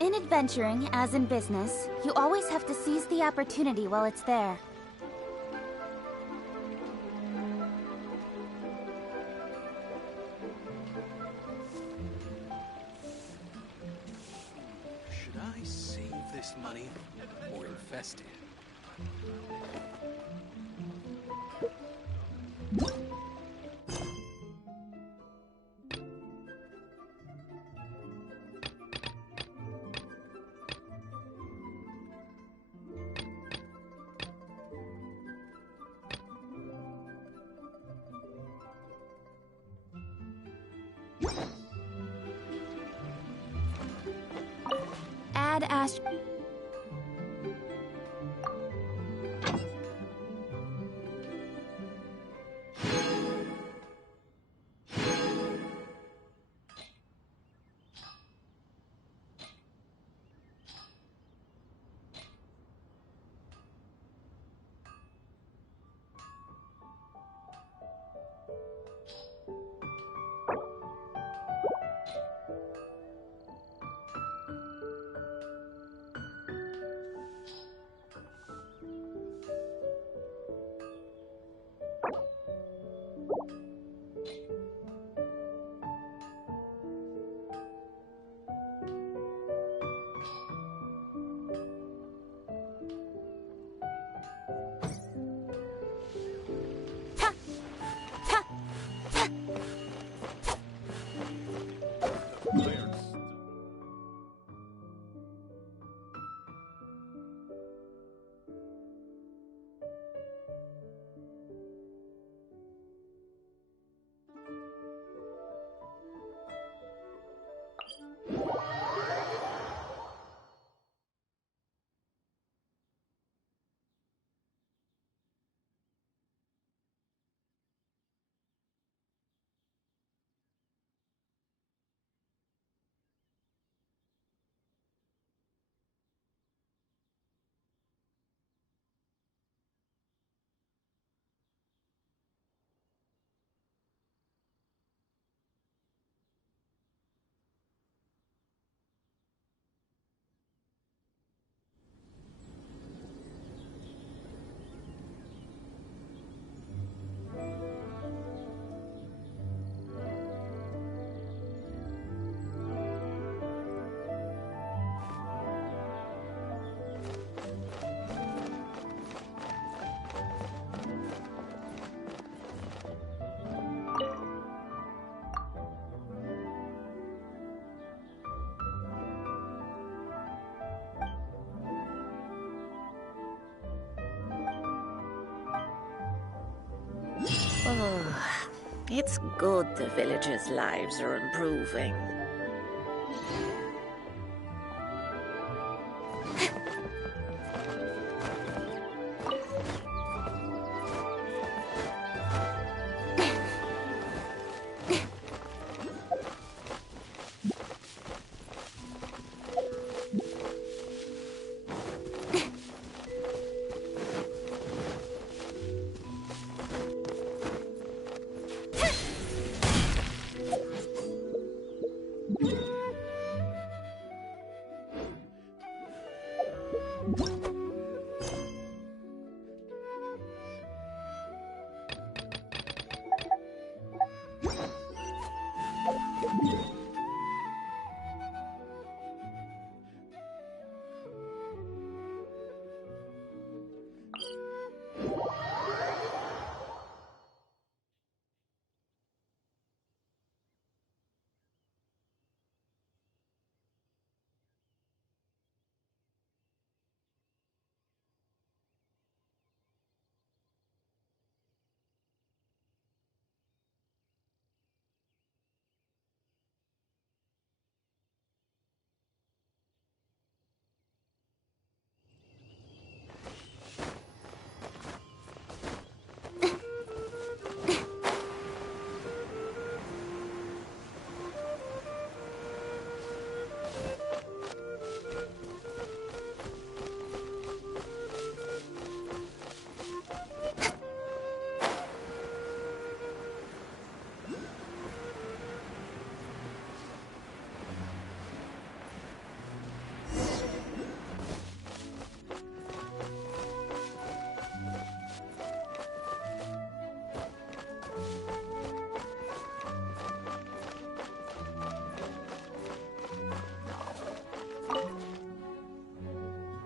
In adventuring, as in business, you always have to seize the opportunity while it's there. Should I save this money or invest it? Add Ash... Oh, it's good the villagers' lives are improving.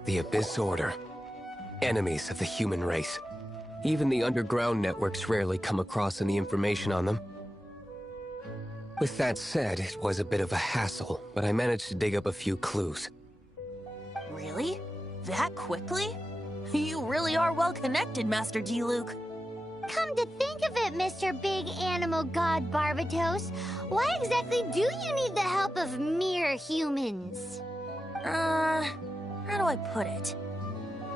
The Abyss Order. Enemies of the human race. Even the underground networks rarely come across any information on them. With that said, it was a bit of a hassle, but I managed to dig up a few clues. Really? That quickly? You really are well connected, Master D-Luke. Come to think of it, Mr. Big Animal God Barbatos, why exactly do you need the help of mere humans? How do I put it?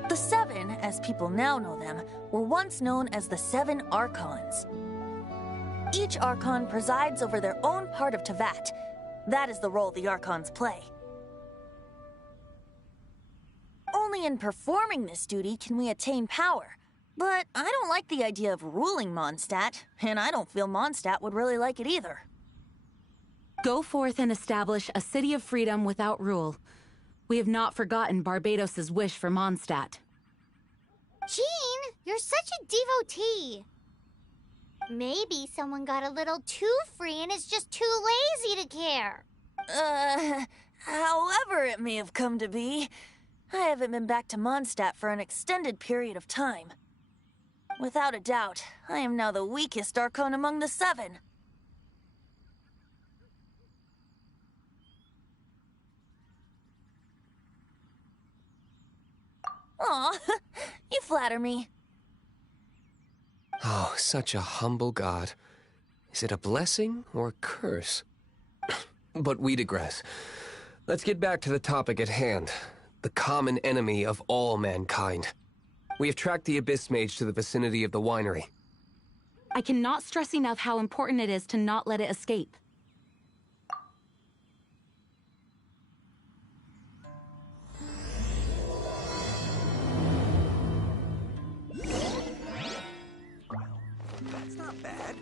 The Seven, as people now know them, were once known as the Seven Archons. Each Archon presides over their own part of Teyvat. That is the role the Archons play. Only in performing this duty can we attain power. But I don't like the idea of ruling Mondstadt, and I don't feel Mondstadt would really like it either. Go forth and establish a city of freedom without rule. We have not forgotten Barbatos' wish for Mondstadt. Jean, you're such a devotee. Maybe someone got a little too free and is just too lazy to care. However it may have come to be, I haven't been back to Mondstadt for an extended period of time. Without a doubt, I am now the weakest Archon among the Seven. Aw, you flatter me. Oh, such a humble god. Is it a blessing or a curse? But we digress. Let's get back to the topic at hand. The common enemy of all mankind. We have tracked the Abyss Mage to the vicinity of the winery. I cannot stress enough how important it is to not let it escape. That's not bad.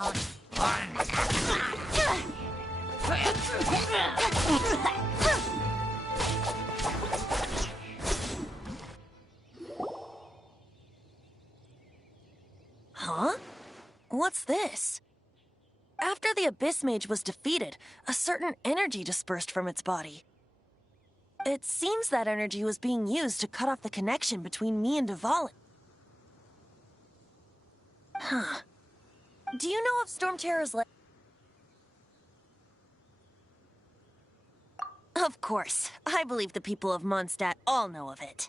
down. Huh? What's this? After the Abyss Mage was defeated, a certain energy dispersed from its body. It seems that energy was being used to cut off the connection between me and Dvalin. Huh. Do you know of Storm Terror's Of course. I believe the people of Mondstadt all know of it.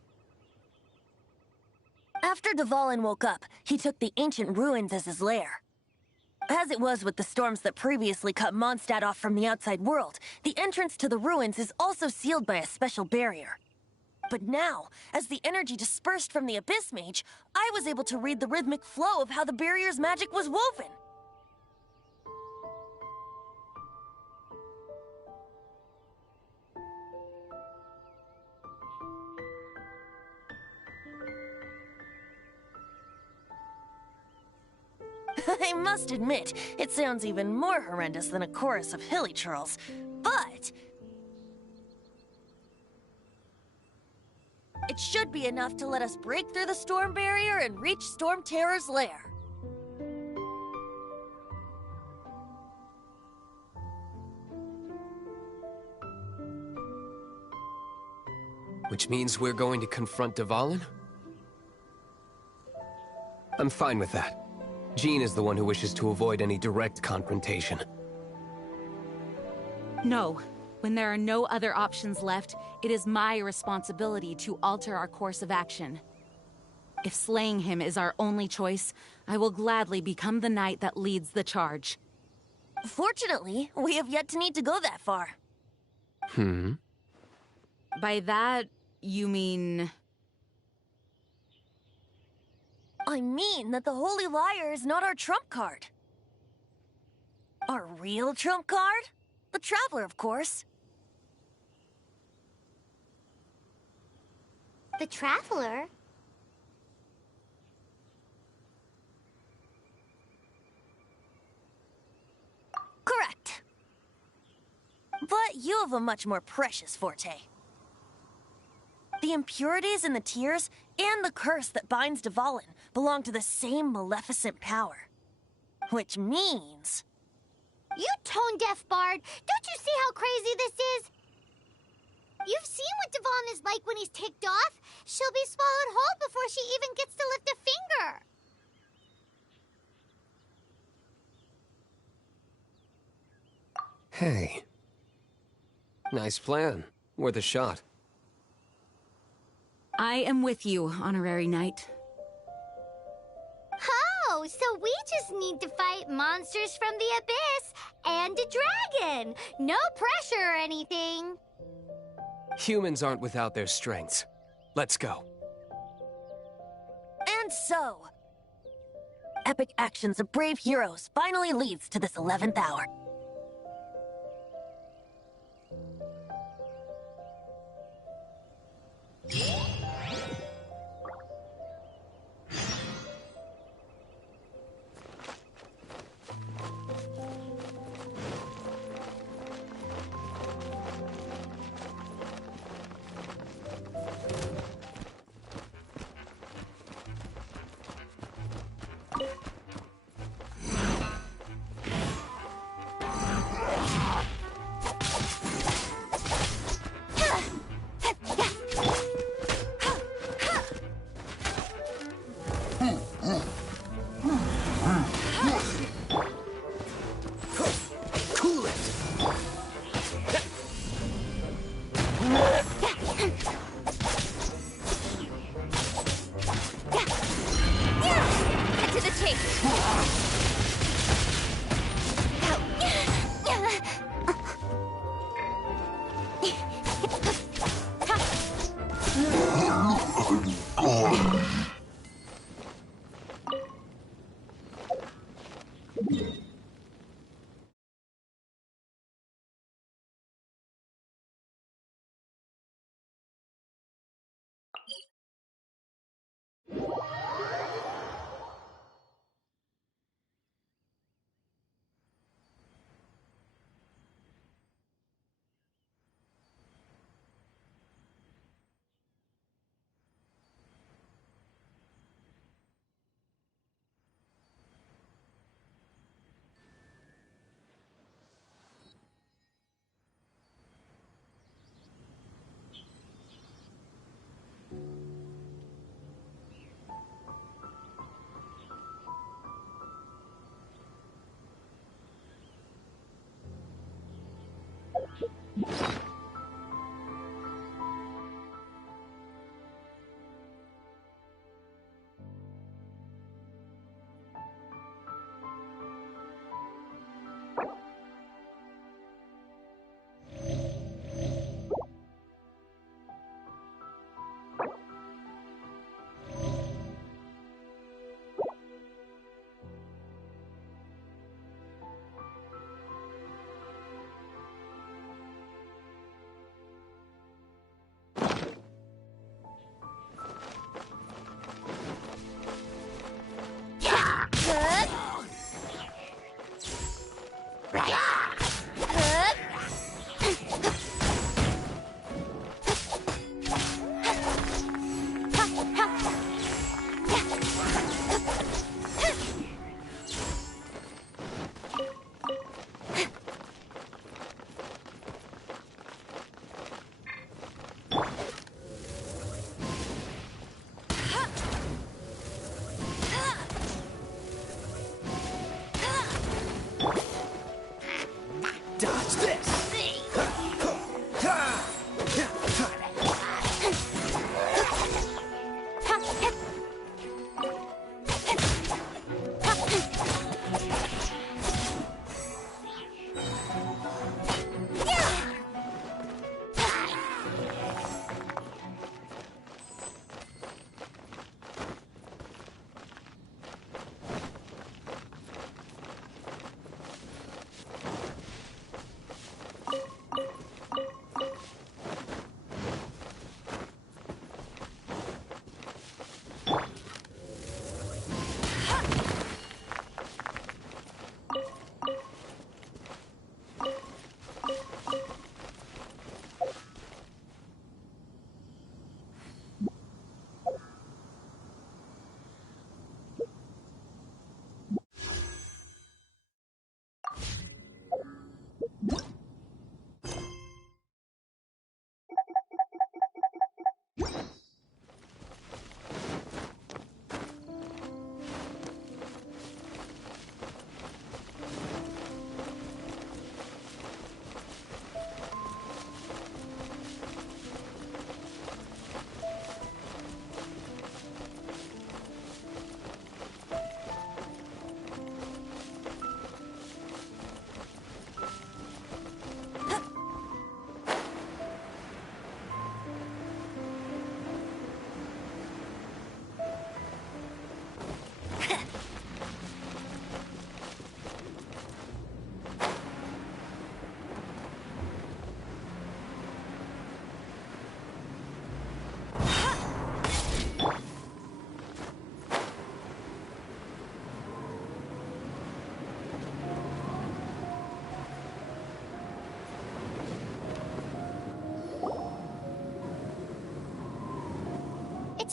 After Dvalin woke up, he took the ancient ruins as his lair. As it was with the storms that previously cut Mondstadt off from the outside world, the entrance to the ruins is also sealed by a special barrier. But now, as the energy dispersed from the Abyss Mage, I was able to read the rhythmic flow of how the barrier's magic was woven. I must admit, it sounds even more horrendous than a chorus of hilly churls, but it should be enough to let us break through the storm barrier and reach Storm Terror's lair. Which means we're going to confront Dvalin? I'm fine with that. Jean is the one who wishes to avoid any direct confrontation. No. When there are no other options left, it is my responsibility to alter our course of action. If slaying him is our only choice, I will gladly become the knight that leads the charge. Fortunately, we have yet to need to go that far. By that, you mean... I mean that the Holy Liar is not our trump card. Our real trump card? The Traveler, of course. The Traveler? Correct. But you have a much more precious forte. The impurities in the tears and the curse that binds Dvalin belong to the same maleficent power. Which means... You tone-deaf bard! Don't you see how crazy this is? You've seen what Dvalin is like when he's ticked off. She'll be swallowed whole before she even gets to lift a finger. Hey. Nice plan. Worth a shot. I am with you, Honorary Knight. Oh, so we just need to fight monsters from the abyss and a dragon. No pressure or anything. Humans aren't without their strengths. Let's go. And so... epic actions of brave heroes finally leads to this 11th hour.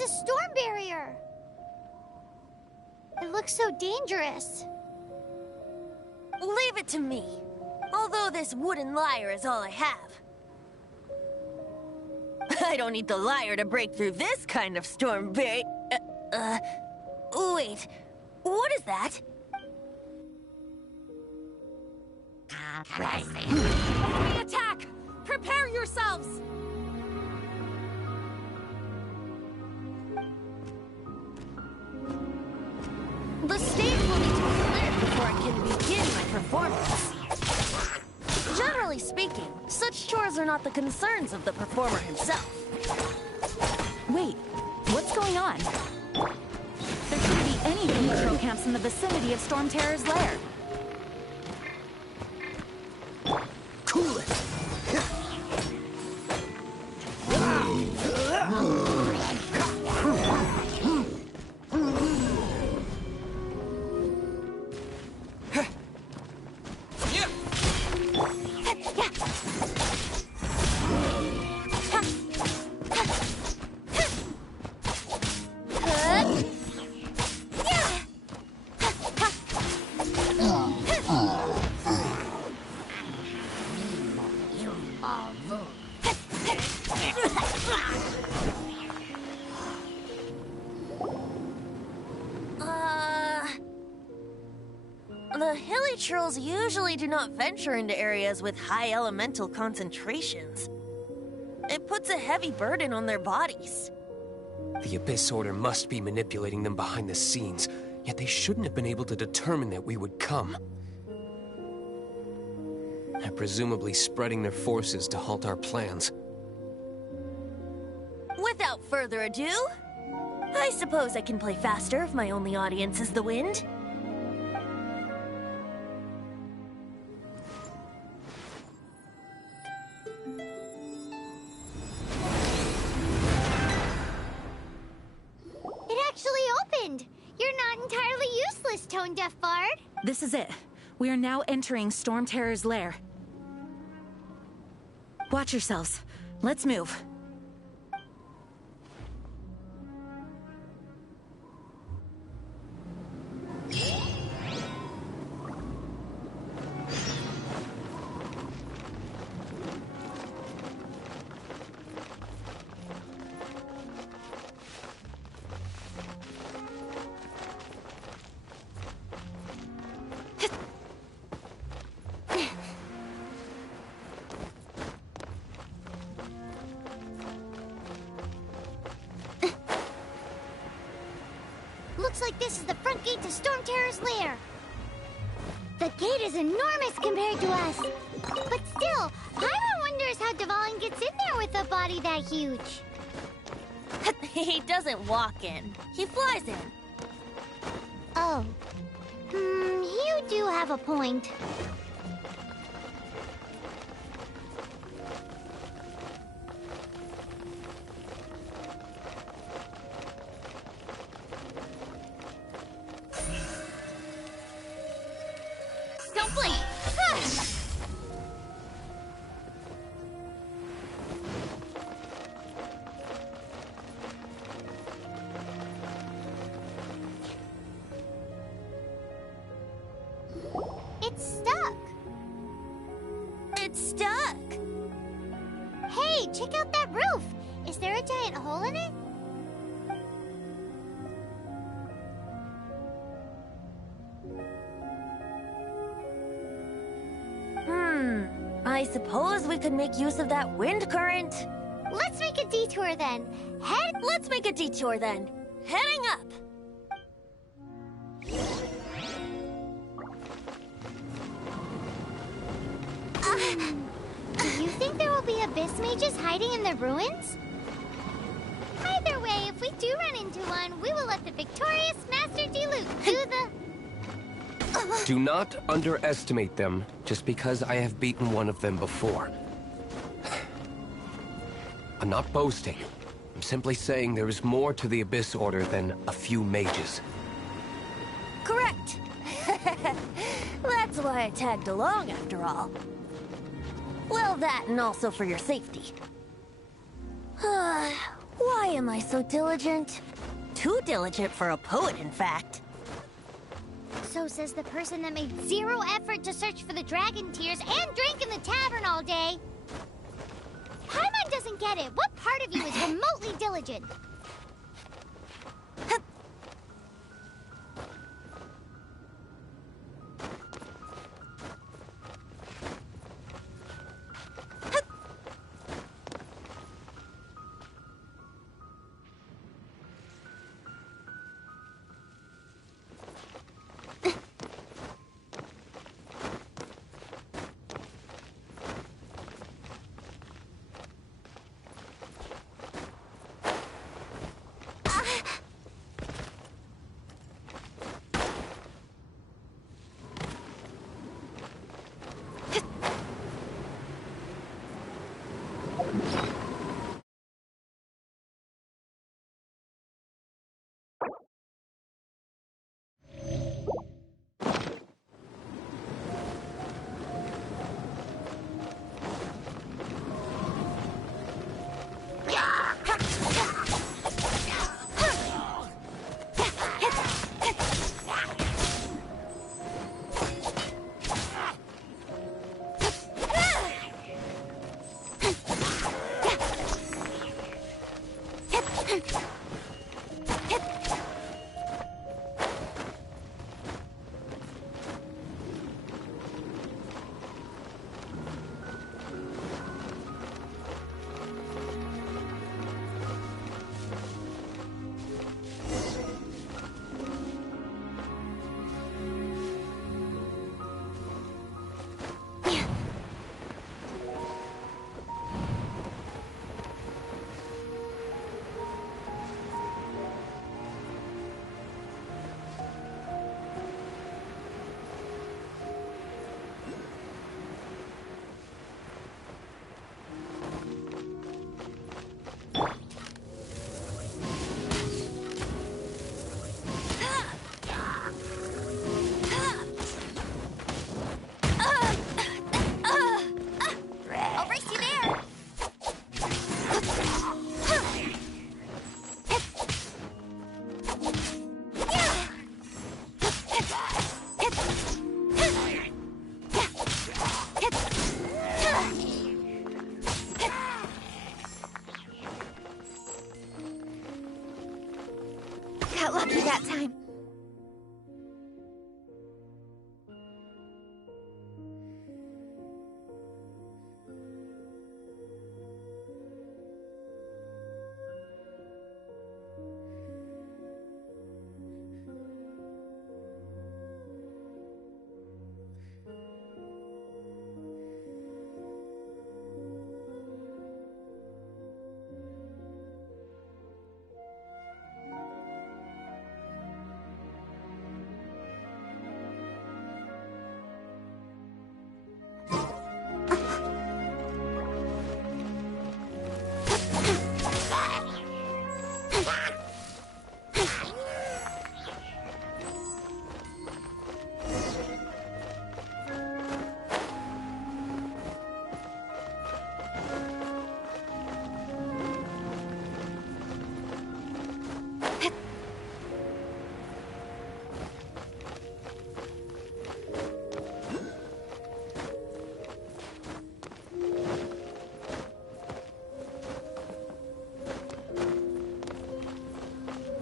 It's a storm barrier. It looks so dangerous. Leave it to me. Although this wooden lyre is all I have. I don't need the lyre to break through this kind of storm barrier. Wait. What is that? Enemy attack! Prepare yourselves! The stage will need to be cleared before I can begin my performance. Generally speaking, such chores are not the concerns of the performer himself. Wait, what's going on? There shouldn't be any neutral camps in the vicinity of Storm Terror's lair. Cool it! The hilly trolls usually do not venture into areas with high elemental concentrations. It puts a heavy burden on their bodies. The Abyss Order must be manipulating them behind the scenes, yet they shouldn't have been able to determine that we would come. They're presumably spreading their forces to halt our plans. Without further ado, I suppose I can play faster if my only audience is the wind. You're not entirely useless, Tone Deaf Bard. This is it. We are now entering Storm Terror's lair. Watch yourselves. Let's move. Looks like this is the front gate to Storm Terror's lair. The gate is enormous compared to us. But still, Paimon wonders how Dvalin gets in there with a body that huge. He doesn't walk in. He flies in. Oh. You do have a point. Don't blink! It's stuck. It's stuck! Hey, check out that roof. Is there a giant hole in it? I suppose we could make use of that wind current. Let's make a detour then. Let's make a detour then. Heading up. Do you think there will be abyss mages hiding in the ruins? Either way, if we do run into one, we will let the victorious Master Diluc do the... Do not underestimate them just because I have beaten one of them before. I'm not boasting. I'm simply saying there is more to the Abyss Order than a few mages. Correct. That's why I tagged along after all. Well, that and also for your safety. Why am I so diligent? Too diligent for a poet, in fact. So says the person that made zero effort to search for the dragon tears and drank in the tavern all day. Paimon doesn't get it. What part of you is remotely diligent? Got lucky that time.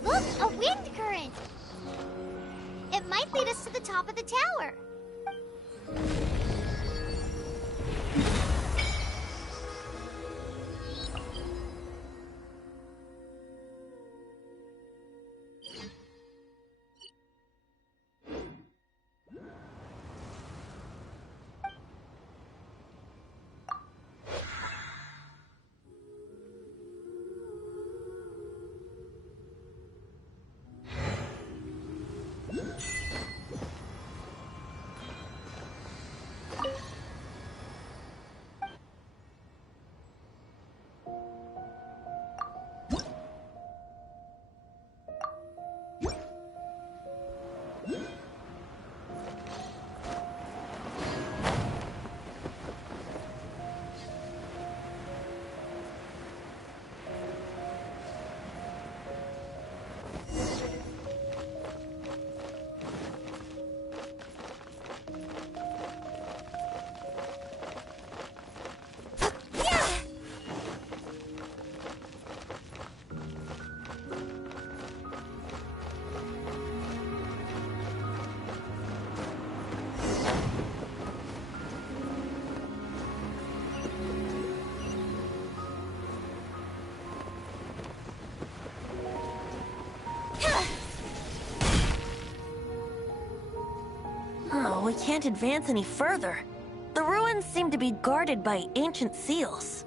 Look, a wind current! It might lead us to the top of the tower. can't advance any further. The ruins seem to be guarded by ancient seals.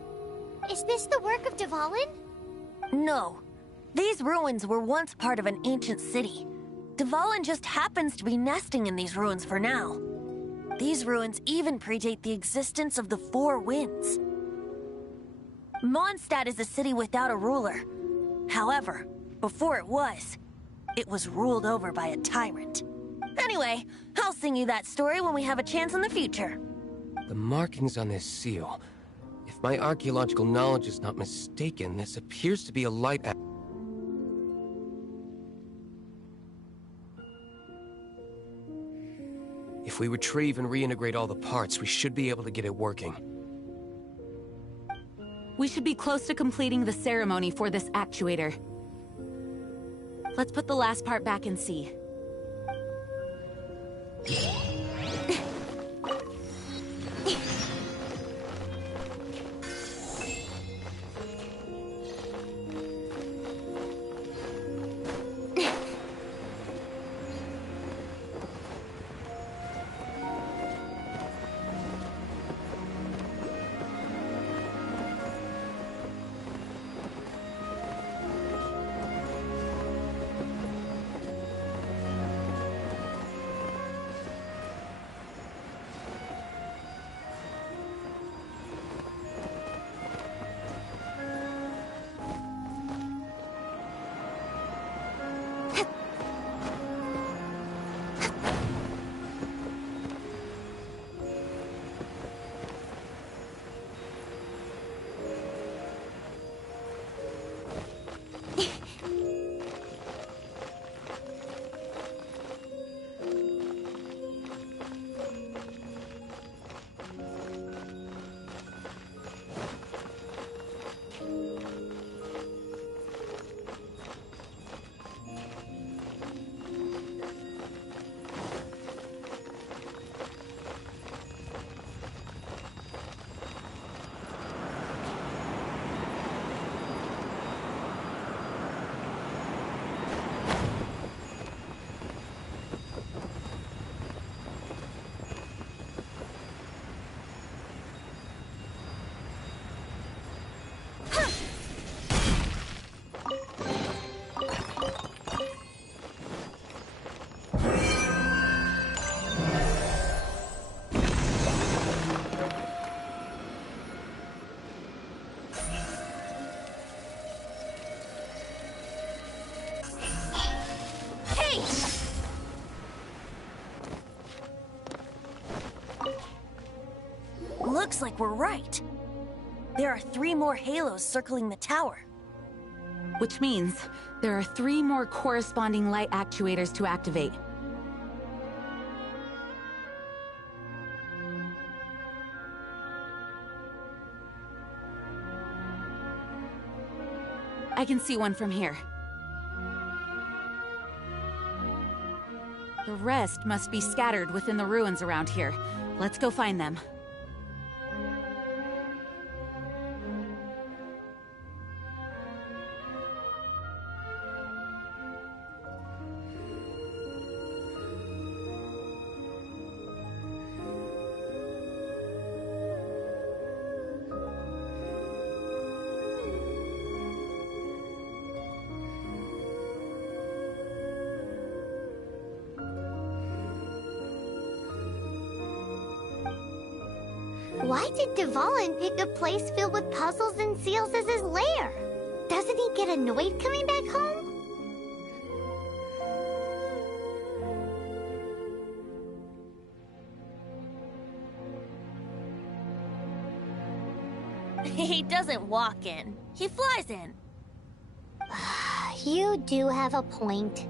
Is this the work of Dvalin? No. These ruins were once part of an ancient city. Dvalin just happens to be nesting in these ruins for now. These ruins even predate the existence of the Four Winds. Mondstadt is a city without a ruler. However, before it was ruled over by a tyrant. Anyway, I'll sing you that story when we have a chance in the future. The markings on this seal. If my archaeological knowledge is not mistaken, this appears to be a light. If we retrieve and reintegrate all the parts, we should be able to get it working. We should be close to completing the ceremony for this actuator. Let's put the last part back and see. Looks like we're right. There are 3 more halos circling the tower. Which means there are 3 more corresponding light actuators to activate. I can see one from here. The rest must be scattered within the ruins around here. Let's go find them. Why did Dvalin pick a place filled with puzzles and seals as his lair? Doesn't he get annoyed coming back home? He doesn't walk in. He flies in. You do have a point.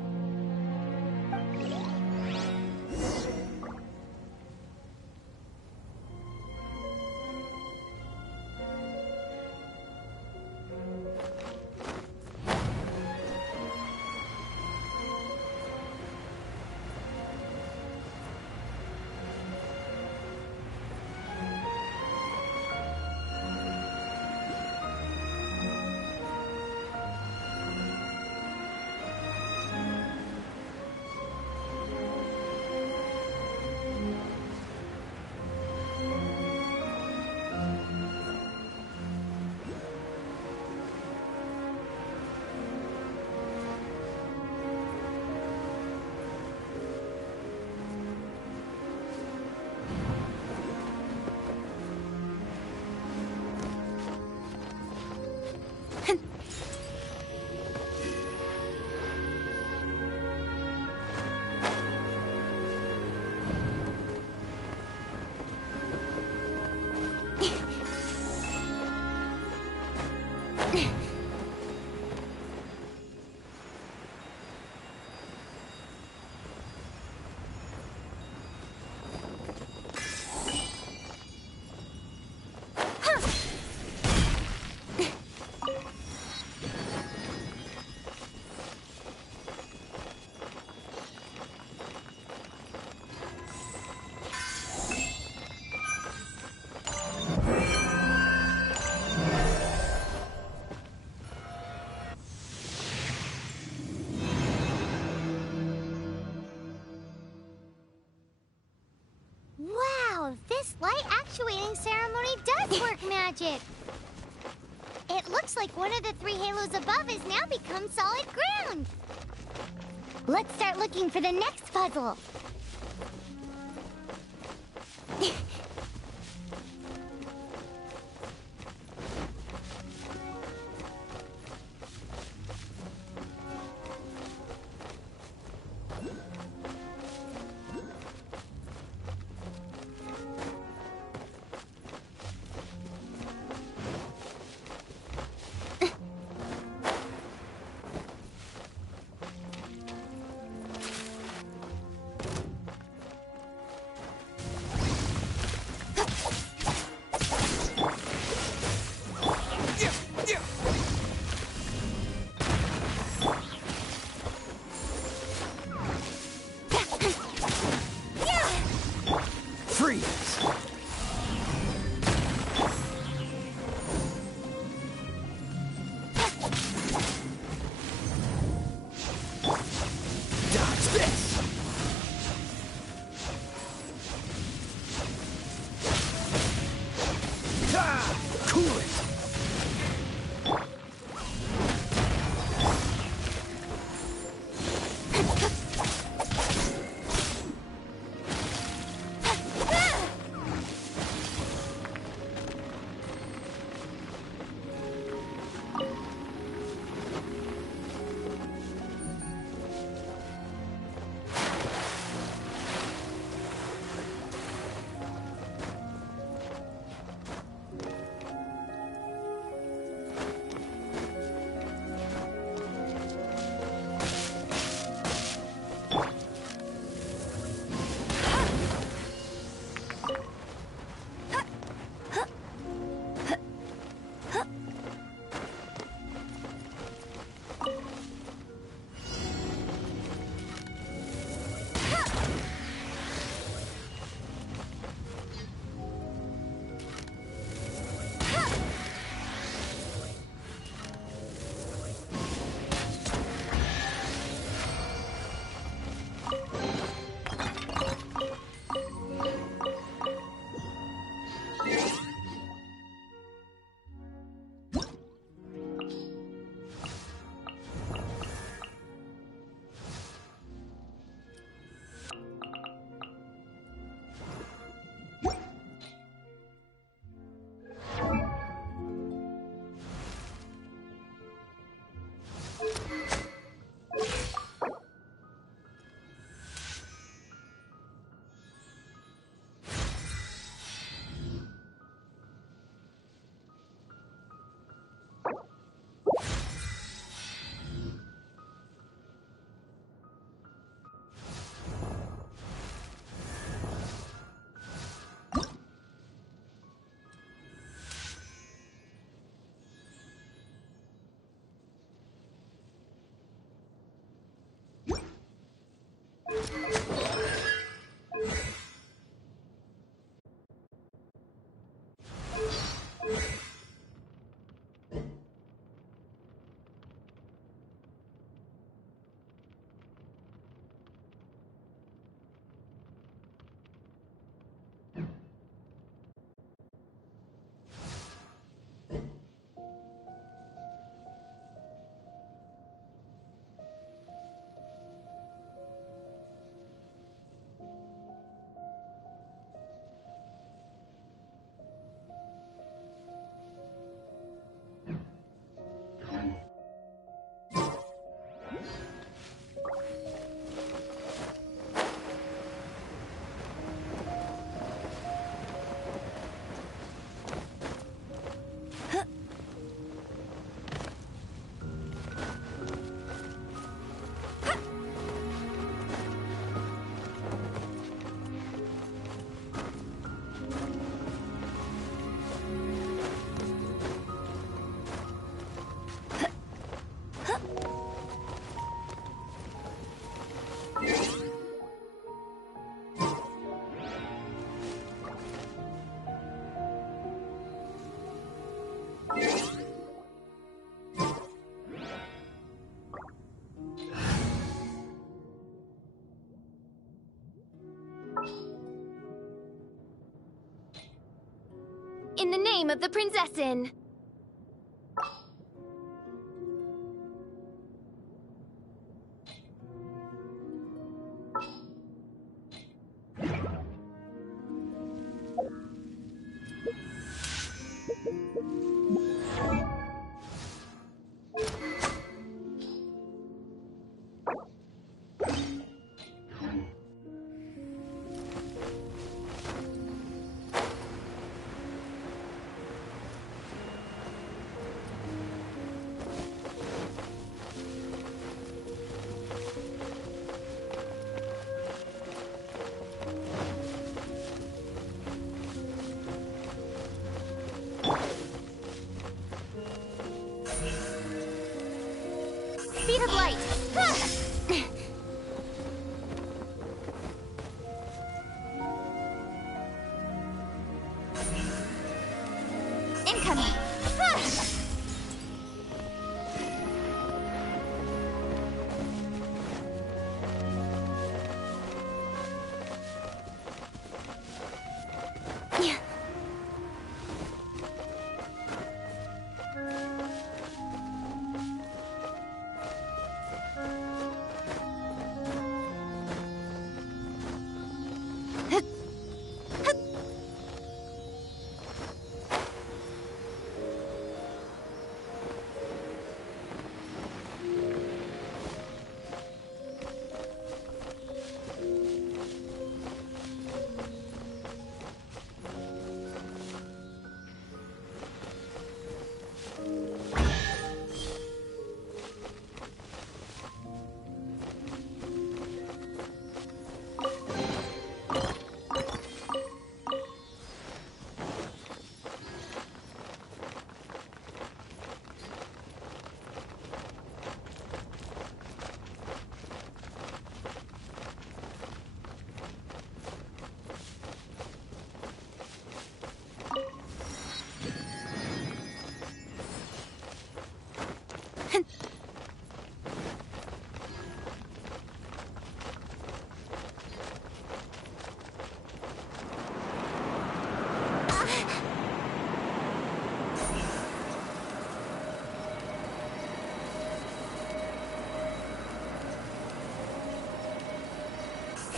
Wow, this light actuating ceremony does work magic. It looks like one of the 3 halos above has now become solid ground. Let's start looking for the next puzzle. Freeze! Dodge this! Ah! Cool it! in the name of the Prinzessin. Speed of light! Incoming!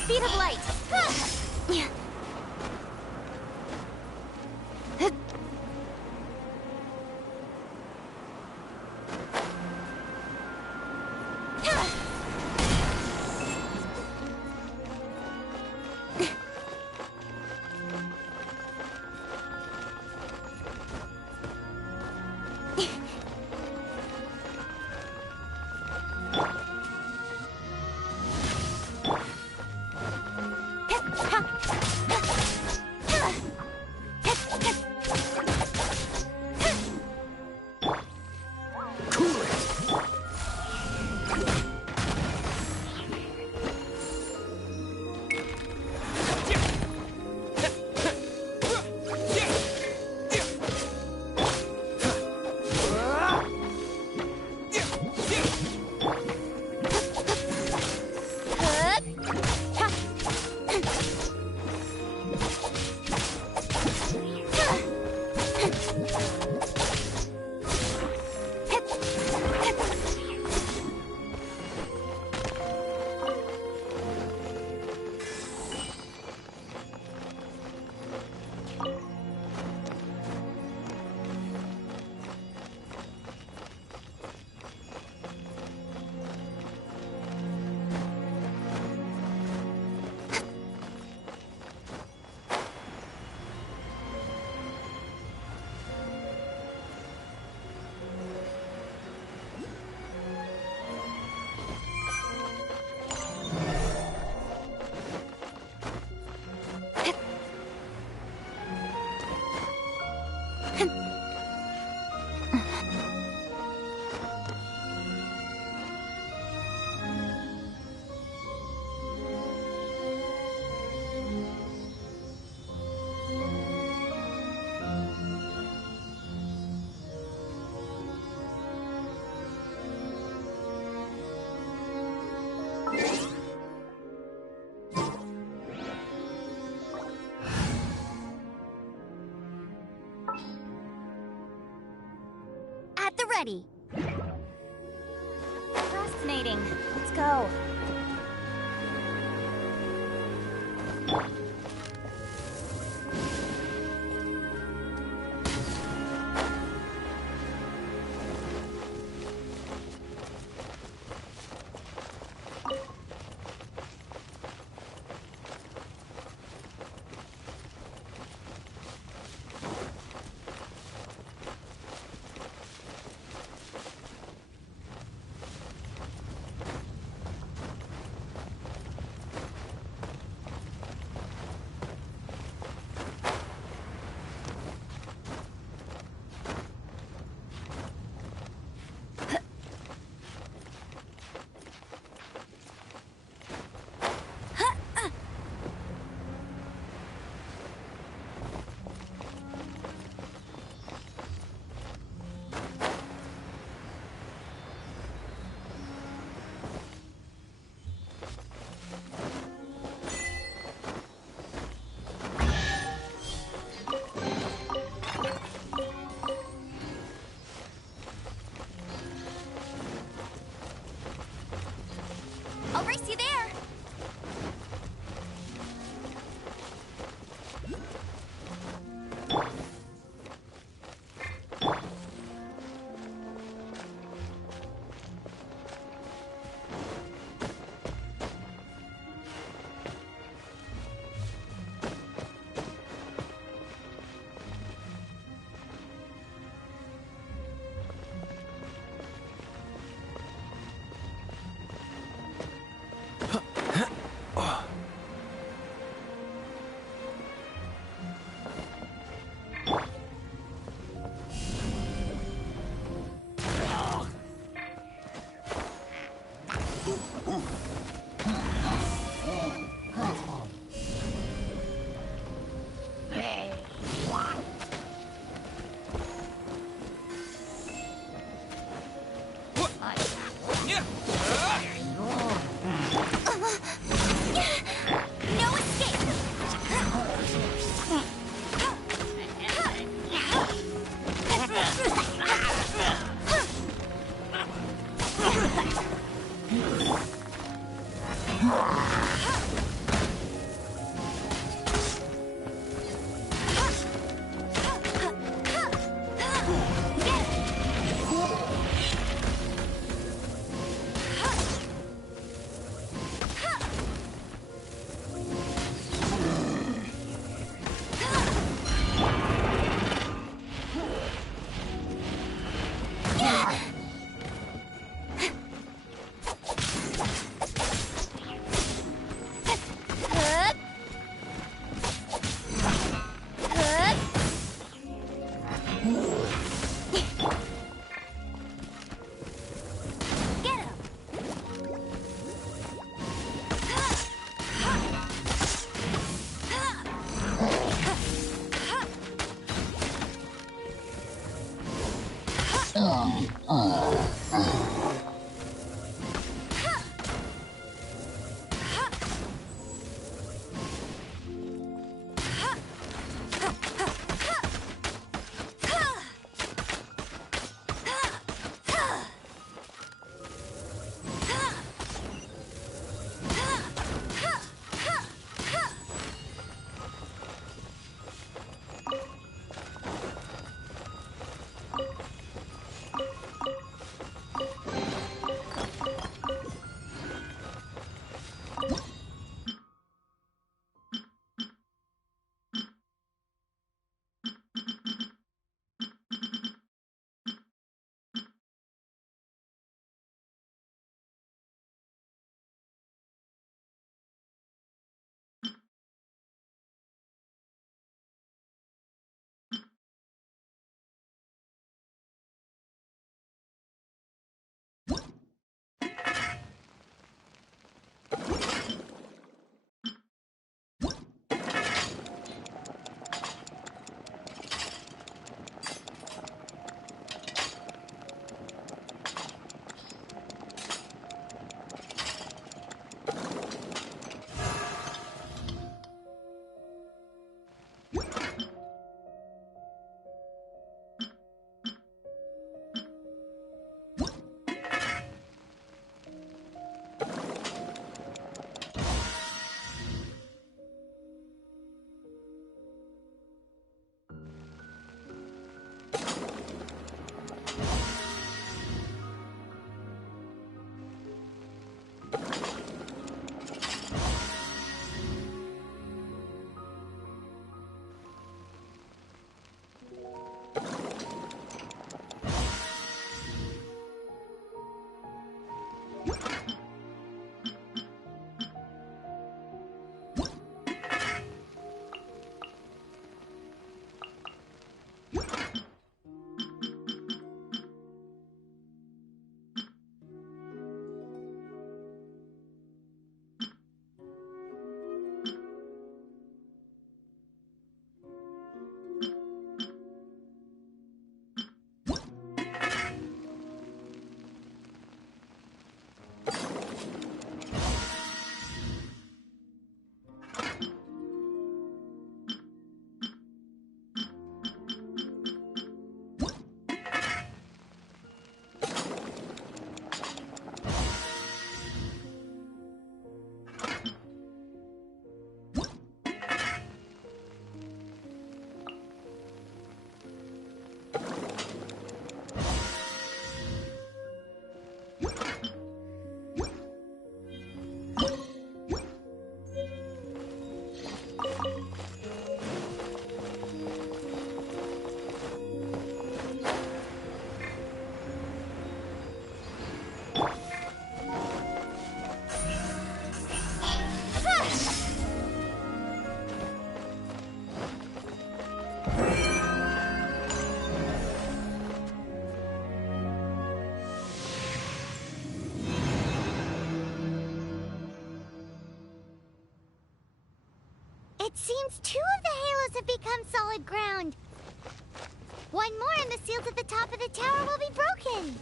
Speed of light! ready. Fascinating. Let's go. I'll race you there. No escape! It seems 2 of the halos have become solid ground. One more and the seals at the top of the tower will be broken.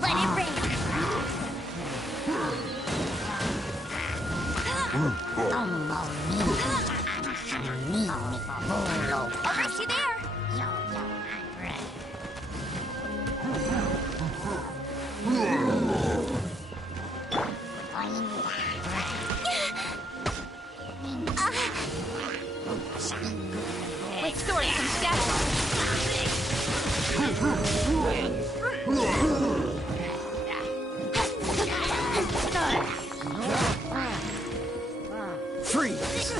Let it rain. I'll race you there. Restoring some status. Freeze!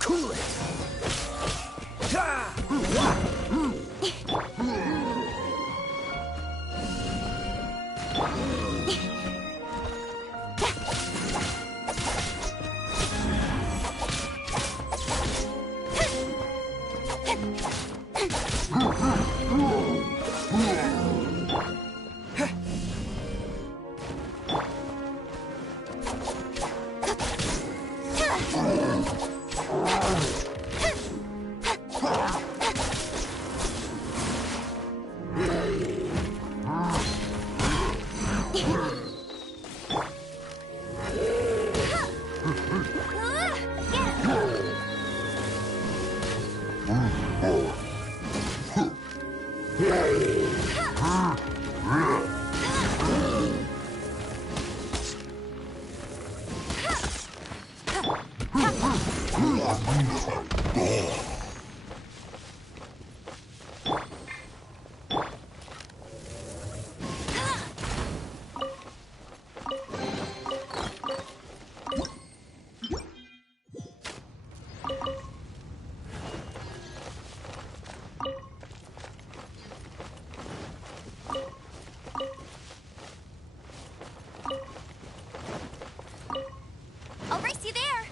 Cool it! I'll race you there.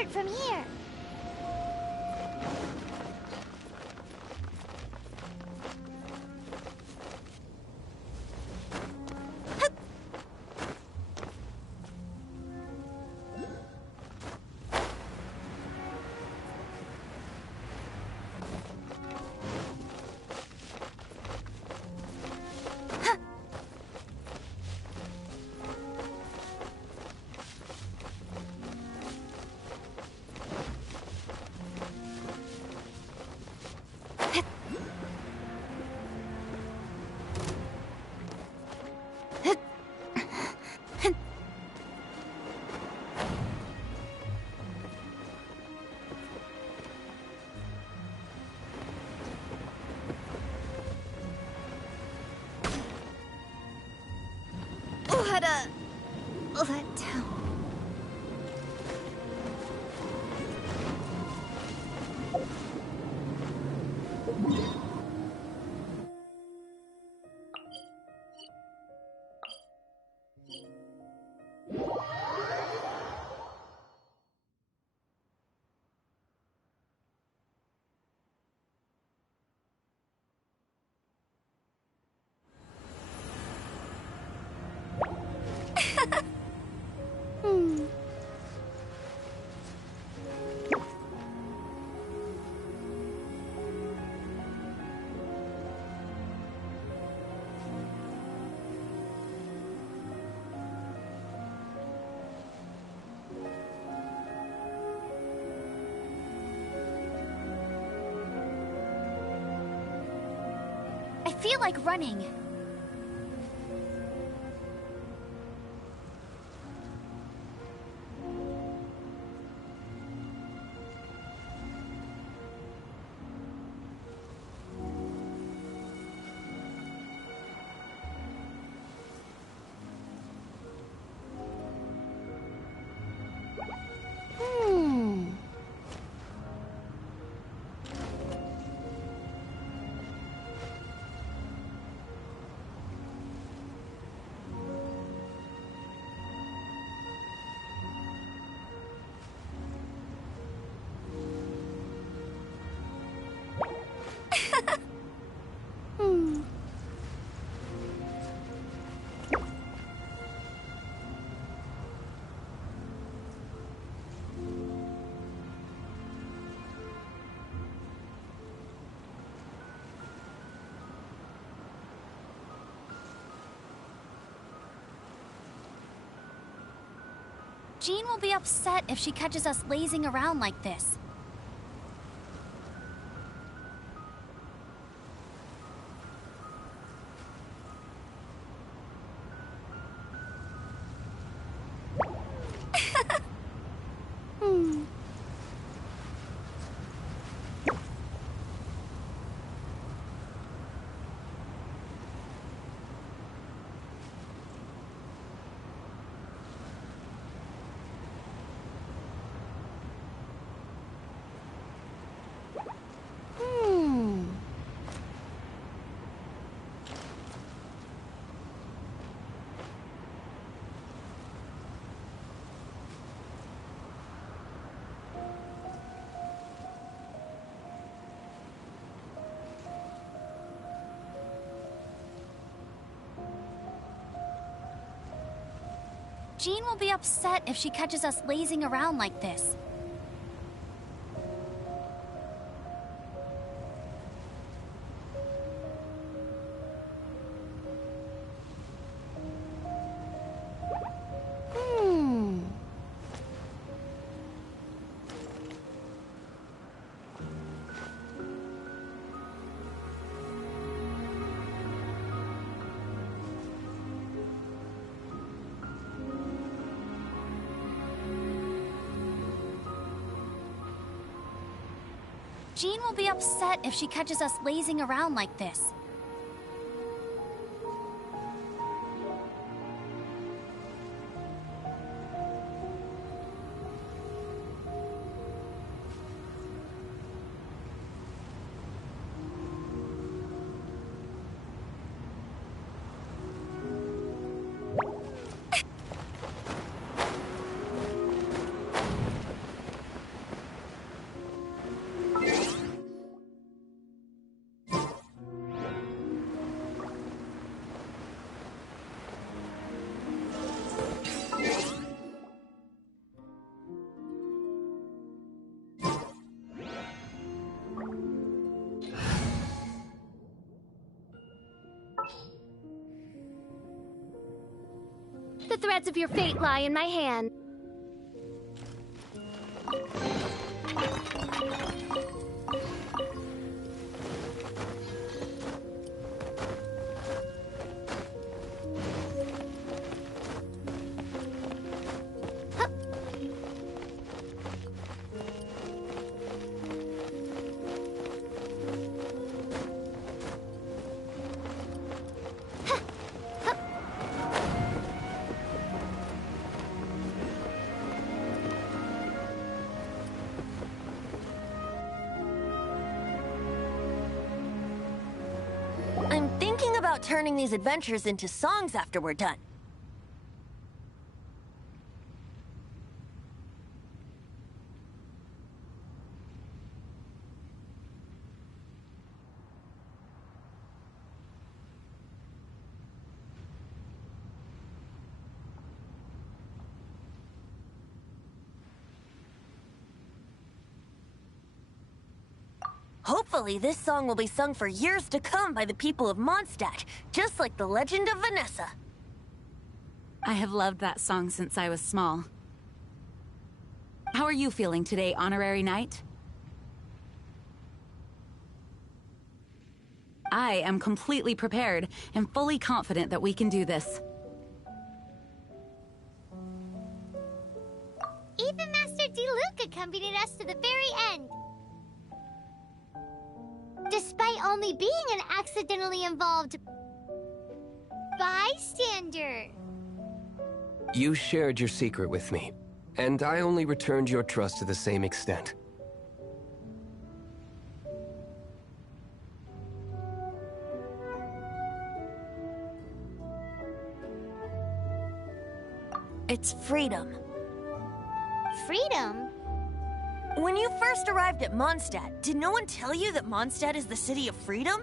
forward from here. Let down. I feel like running. Jean will be upset if she catches us lazing around like this. Jean will be upset if she catches us lazing around like this. Jean will be upset if she catches us lazing around like this. The threads of your fate lie in my hand. I'm thinking about turning these adventures into songs after we're done. Hopefully, this song will be sung for years to come by the people of Mondstadt, just like the legend of Vanessa. I have loved that song since I was small. How are you feeling today, Honorary Knight? I am completely prepared and fully confident that we can do this. Even Master Diluc accompanied us to the very end. Despite only being an accidentally involved bystander. You shared your secret with me, and I only returned your trust to the same extent. It's freedom. Freedom? When you first arrived at Mondstadt, did no one tell you that Mondstadt is the city of freedom?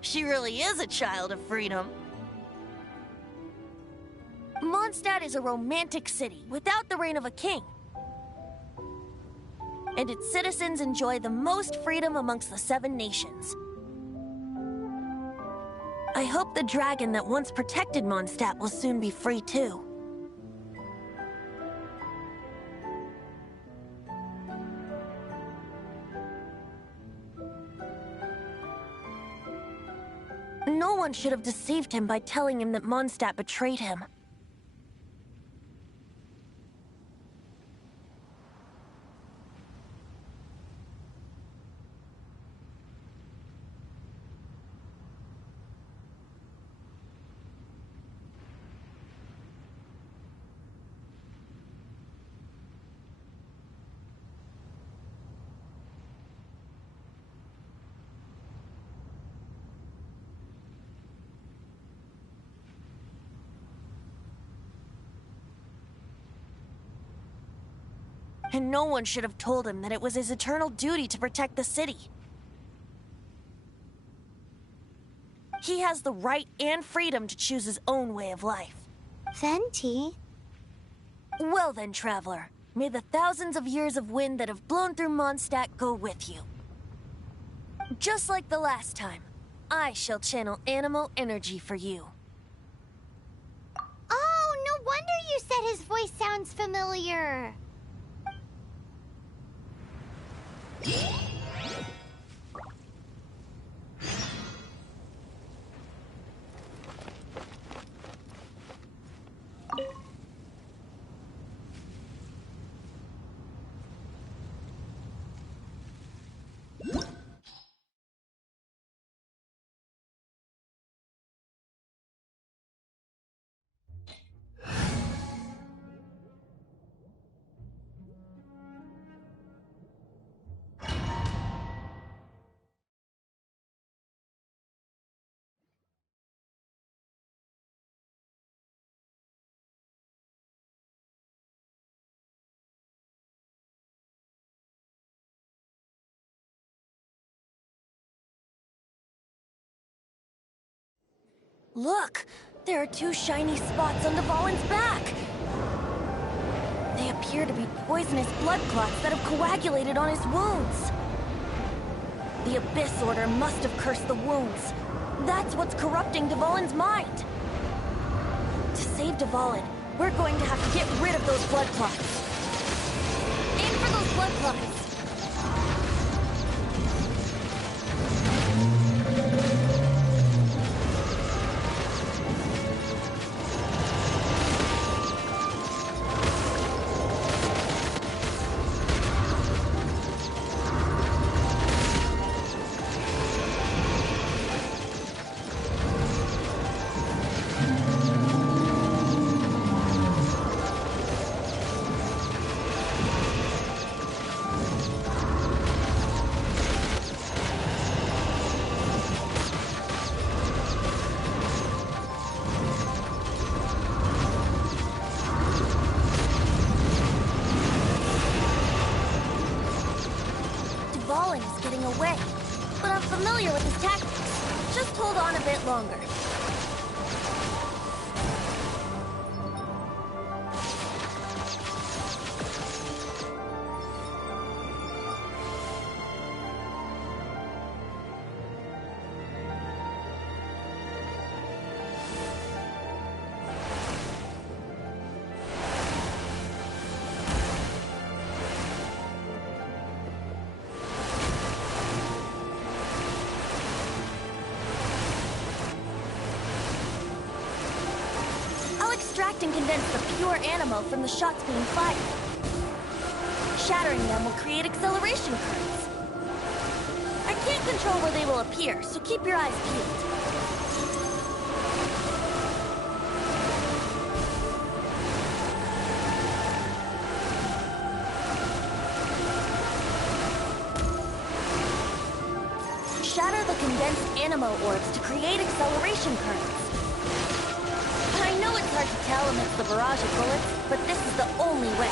She really is a child of freedom. Mondstadt is a romantic city without the reign of a king. And its citizens enjoy the most freedom amongst the 7 nations. I hope the dragon that once protected Mondstadt will soon be free too. No one should have deceived him by telling him that Mondstadt betrayed him. And no one should have told him that it was his eternal duty to protect the city. He has the right and freedom to choose his own way of life. Venti? Well then, traveler, may the thousands of years of wind that have blown through Mondstadt go with you. Just like the last time, I shall channel Animo energy for you. Oh, no wonder you said his voice sounds familiar. Look! There are 2 shiny spots on Dvalin's back! They appear to be poisonous blood clots that have coagulated on his wounds. The Abyss Order must have cursed the wounds. That's what's corrupting Dvalin's mind. To save Dvalin, we're going to have to get rid of those blood clots. Aim for those blood clots. Dvalin is getting away, but I'm familiar with his tactics. Just hold on a bit longer. Extract and condense the pure animo from the shots being fired. Shattering them will create acceleration currents. I can't control where they will appear, so keep your eyes peeled. Shatter the condensed animo orbs to create acceleration currents. I know it's hard to tell amidst the barrage of bullets, but this is the only way.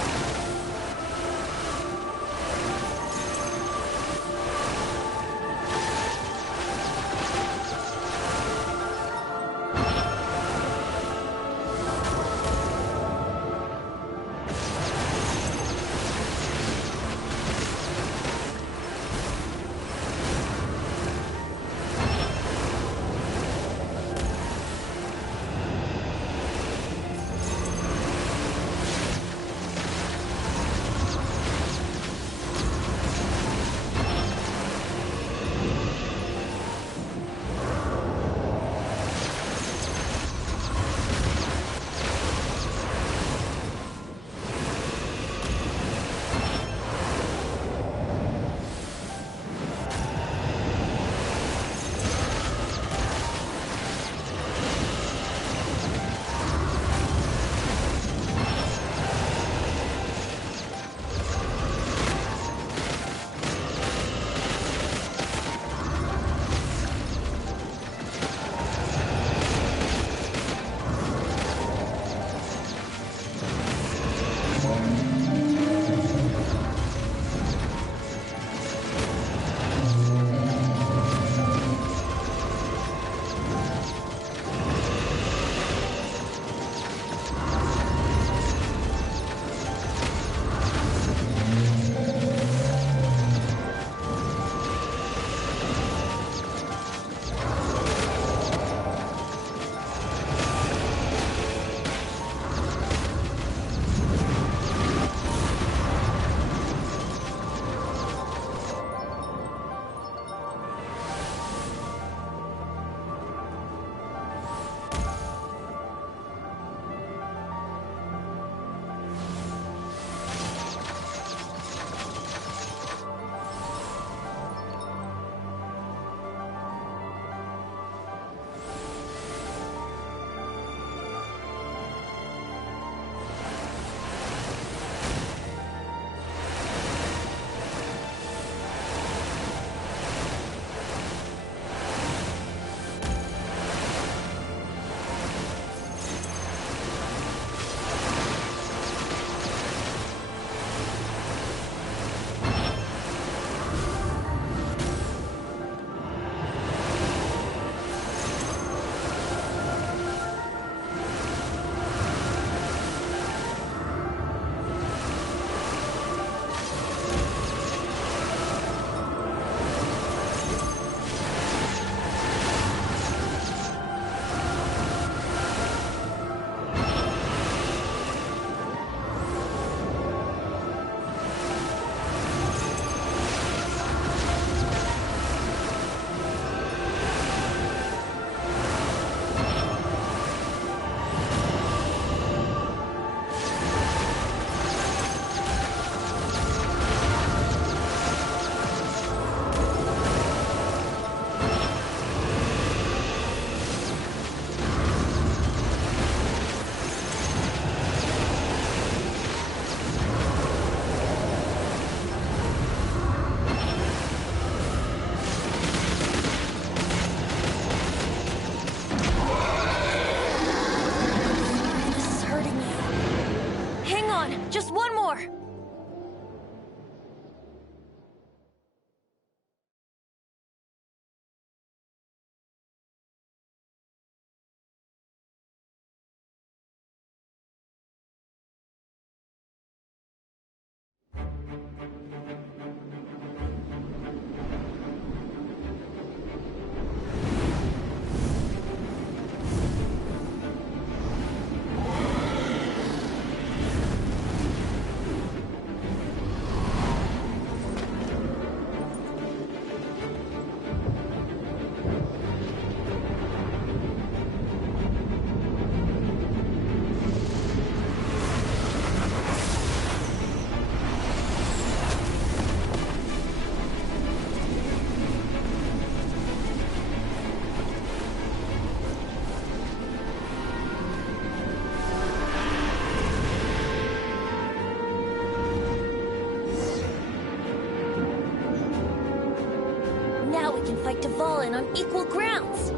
Now we can fight Dvalin on equal grounds.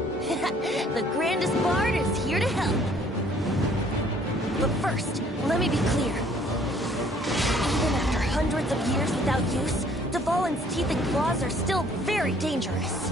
The grandest bard is here to help. But first, let me be clear. Even after hundreds of years without use, Dvalin's teeth and claws are still very dangerous.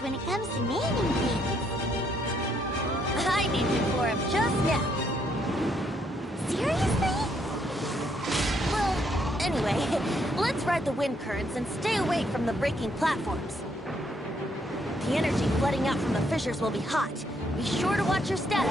When it comes to naming things. I named it for him just now. Seriously? Well, anyway, let's ride the wind currents and stay away from the breaking platforms. The energy flooding out from the fissures will be hot. Be sure to watch your step.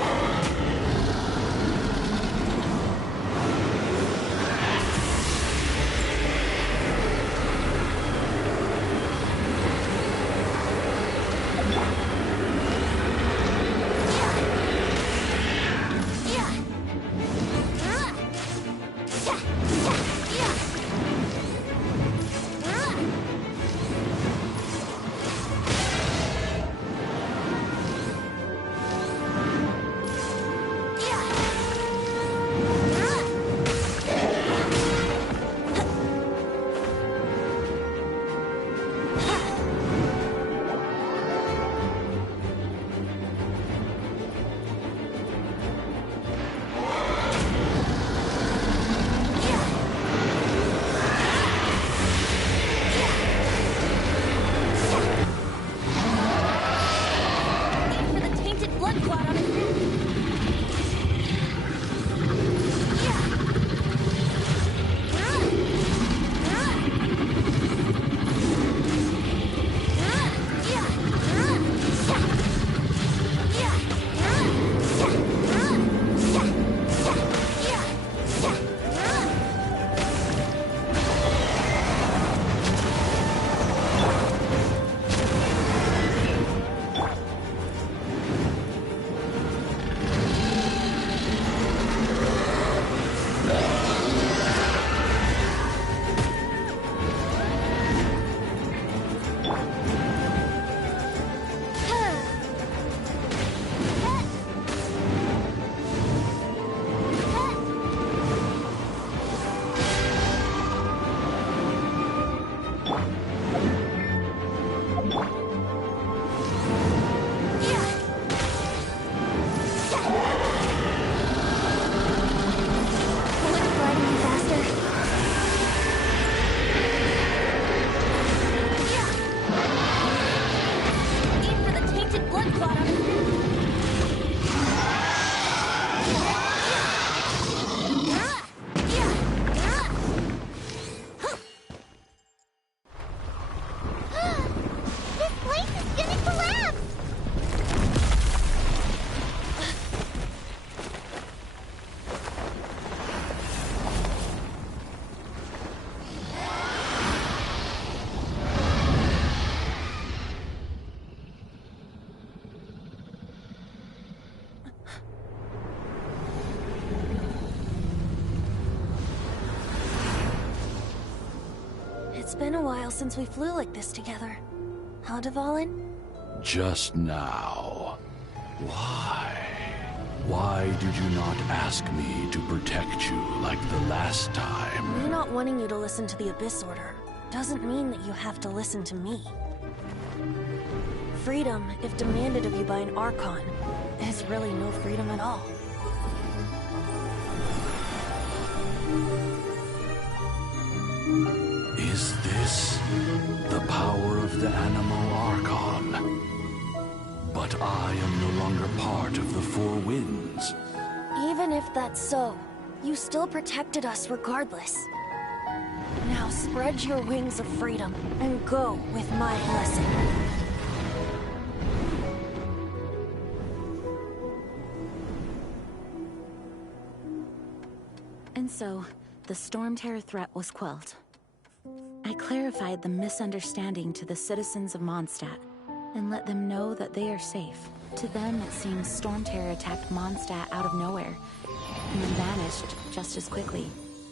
It's been a while since we flew like this together. Huh, Dvalin? Just now. Why? Why did you not ask me to protect you like the last time? Me not wanting you to listen to the Abyss Order doesn't mean that you have to listen to me. Freedom, if demanded of you by an Archon, is really no freedom at all. Is this the power of the Animal Archon? But I am no longer part of the Four Winds. Even if that's so, you still protected us regardless. Now spread your wings of freedom and go with my blessing. And so, the Storm Terror threat was quelled. I clarified the misunderstanding to the citizens of Mondstadt, and let them know that they are safe. To them, it seems Storm Terror attacked Mondstadt out of nowhere, and then vanished just as quickly.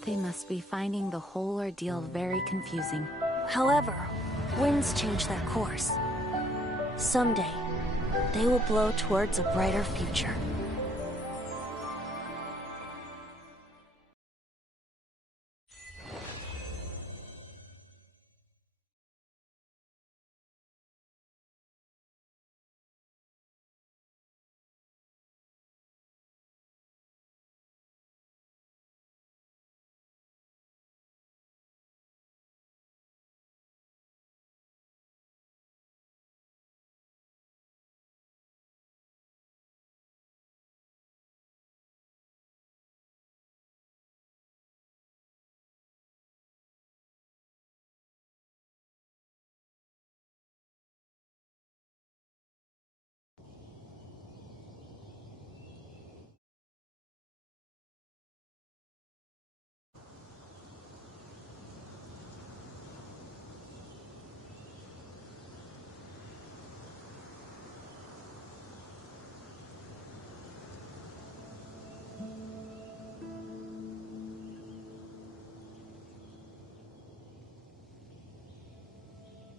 They must be finding the whole ordeal very confusing. However, winds change their course. Someday, they will blow towards a brighter future.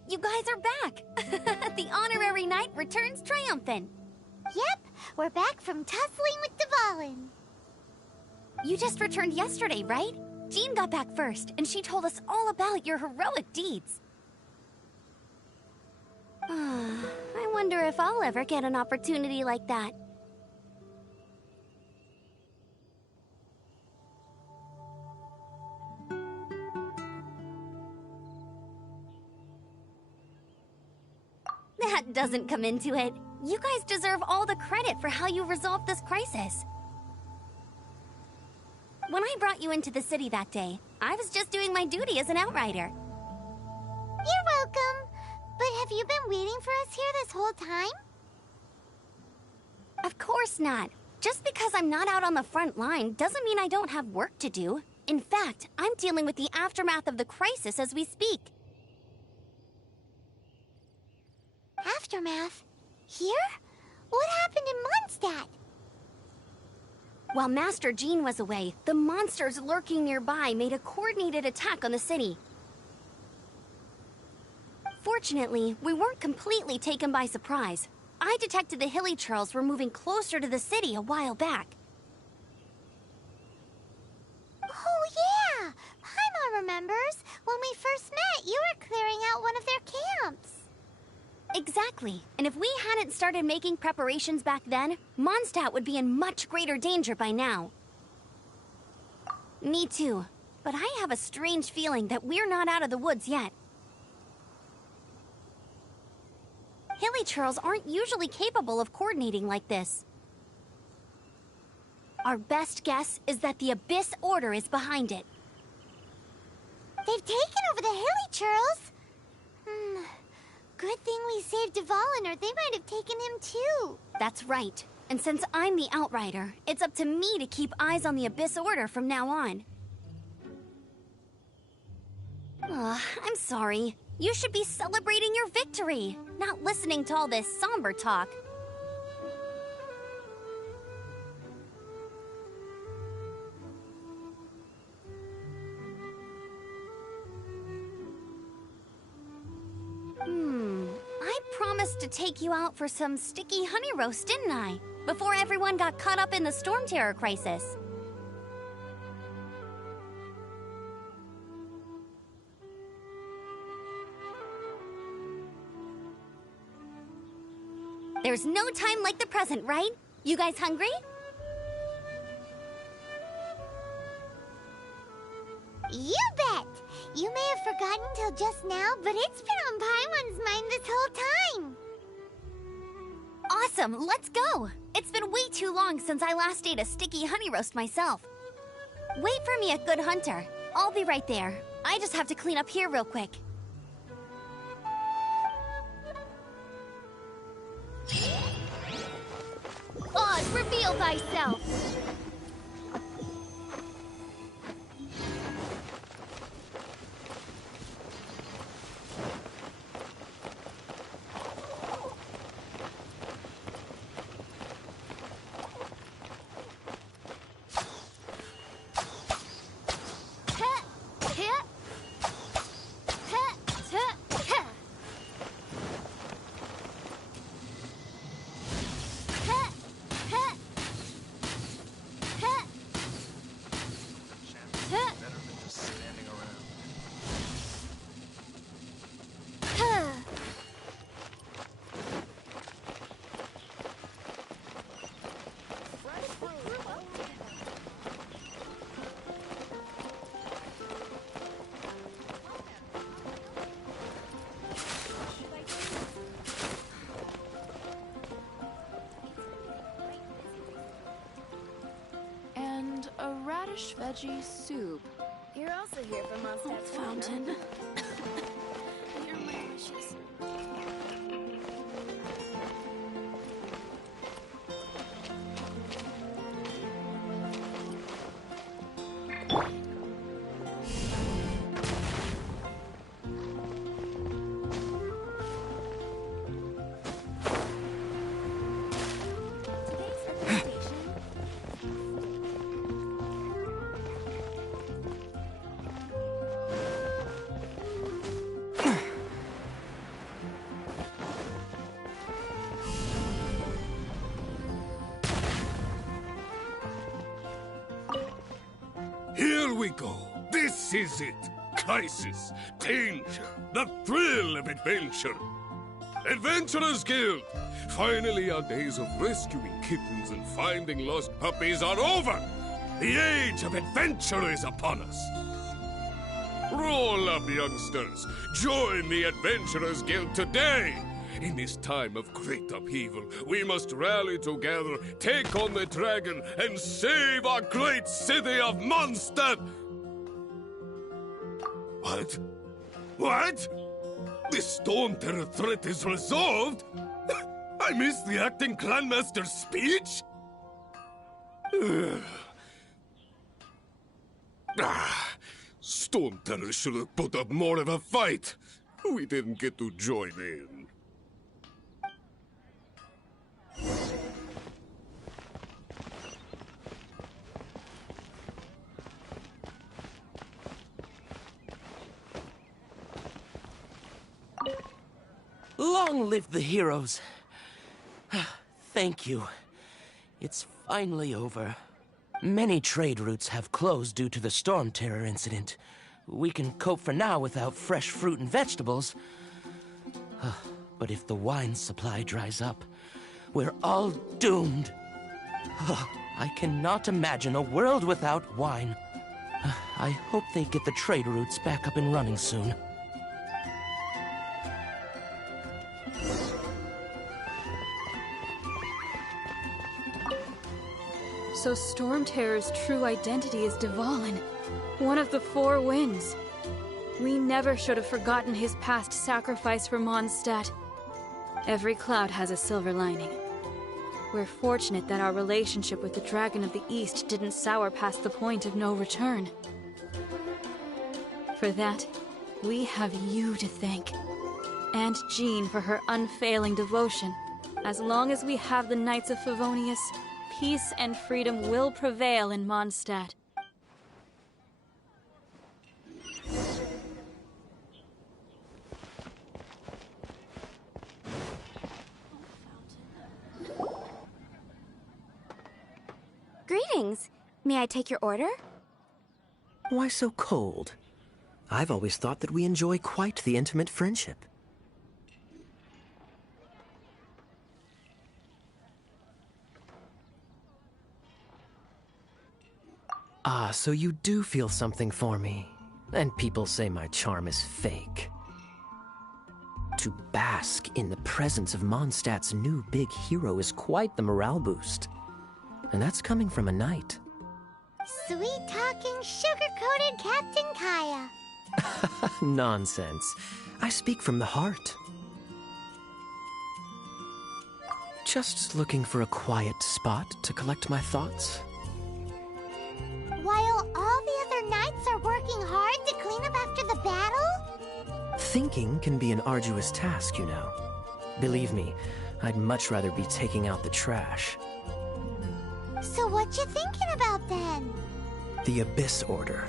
You guys are back! The honorary knight returns triumphant. Yep, we're back from tussling with Dvalin. You just returned yesterday, right? Jean got back first, and she told us all about your heroic deeds. I wonder if I'll ever get an opportunity like that. That doesn't come into it. You guys deserve all the credit for how you resolved this crisis. When I brought you into the city that day, I was just doing my duty as an outrider. You're welcome. But have you been waiting for us here this whole time? Of course not. Just because I'm not out on the front line doesn't mean I don't have work to do. In fact, I'm dealing with the aftermath of the crisis as we speak. Aftermath? Here? What happened in Mondstadt? While Master Jean was away, the monsters lurking nearby made a coordinated attack on the city. Fortunately, we weren't completely taken by surprise. I detected the Hilly Churls were moving closer to the city a while back. Oh yeah! Paimon remembers. When we first met, you were clearing out one of their camps. Exactly. And if we hadn't started making preparations back then, Mondstadt would be in much greater danger by now. Me too. But I have a strange feeling that we're not out of the woods yet. Hilly Churls aren't usually capable of coordinating like this. Our best guess is that the Abyss Order is behind it. They've taken over the Hilly Churls. Good thing we saved Dvalin, or they might have taken him too. That's right. And since I'm the Outrider, it's up to me to keep eyes on the Abyss Order from now on. I'm sorry. You should be celebrating your victory, not listening to all this somber talk. promised to take you out for some sticky honey roast, didn't I? Before everyone got caught up in the Storm Terror crisis. There's no time like the present, right? You guys hungry? You bet! You may have forgotten till just now, but it's been on Paimon's mind this whole time! Awesome, let's go! It's been way too long since I last ate a sticky honey roast myself. Wait for me at Good Hunter. I'll be right there. I just have to clean up here real quick. Oz, reveal thyself! A radish veggie soup. You're also here for Mondstadt Fountain. You're my wishes. Here we go. This is it. Crisis, danger, the thrill of adventure. Adventurers Guild! Finally our days of rescuing kittens and finding lost puppies are over! The age of adventure is upon us! Roll up, youngsters! Join the Adventurers Guild today! In this time of great upheaval, we must rally together, take on the dragon, and save our great city of Mondstadt! What? What? The Storm Terror threat is resolved? I missed the acting clanmaster's speech? Storm Terror should have put up more of a fight. We didn't get to join in. Long live the heroes. Thank you. It's finally over. Many trade routes have closed due to the Storm Terror incident. We can cope for now without fresh fruit and vegetables. But if the wine supply dries up, we're all doomed. I cannot imagine a world without wine. I hope they get the trade routes back up and running soon. So Storm Terror's true identity is Dvalin, one of the Four Winds. We never should have forgotten his past sacrifice for Mondstadt. Every cloud has a silver lining. We're fortunate that our relationship with the Dragon of the East didn't sour past the point of no return. For that, we have you to thank. And Jean for her unfailing devotion. As long as we have the Knights of Favonius, peace and freedom will prevail in Mondstadt. Greetings. May I take your order? Why so cold? I've always thought that we enjoy quite the intimate friendship. Ah, so you do feel something for me. And people say my charm is fake. To bask in the presence of Mondstadt's new big hero is quite the morale boost. And that's coming from a knight. Sweet-talking, sugar-coated Captain Kaya. Nonsense. I speak from the heart. Just looking for a quiet spot to collect my thoughts. While all the other knights are working hard to clean up after the battle? Thinking can be an arduous task, you know. Believe me, I'd much rather be taking out the trash. So what you thinking about then? The Abyss Order.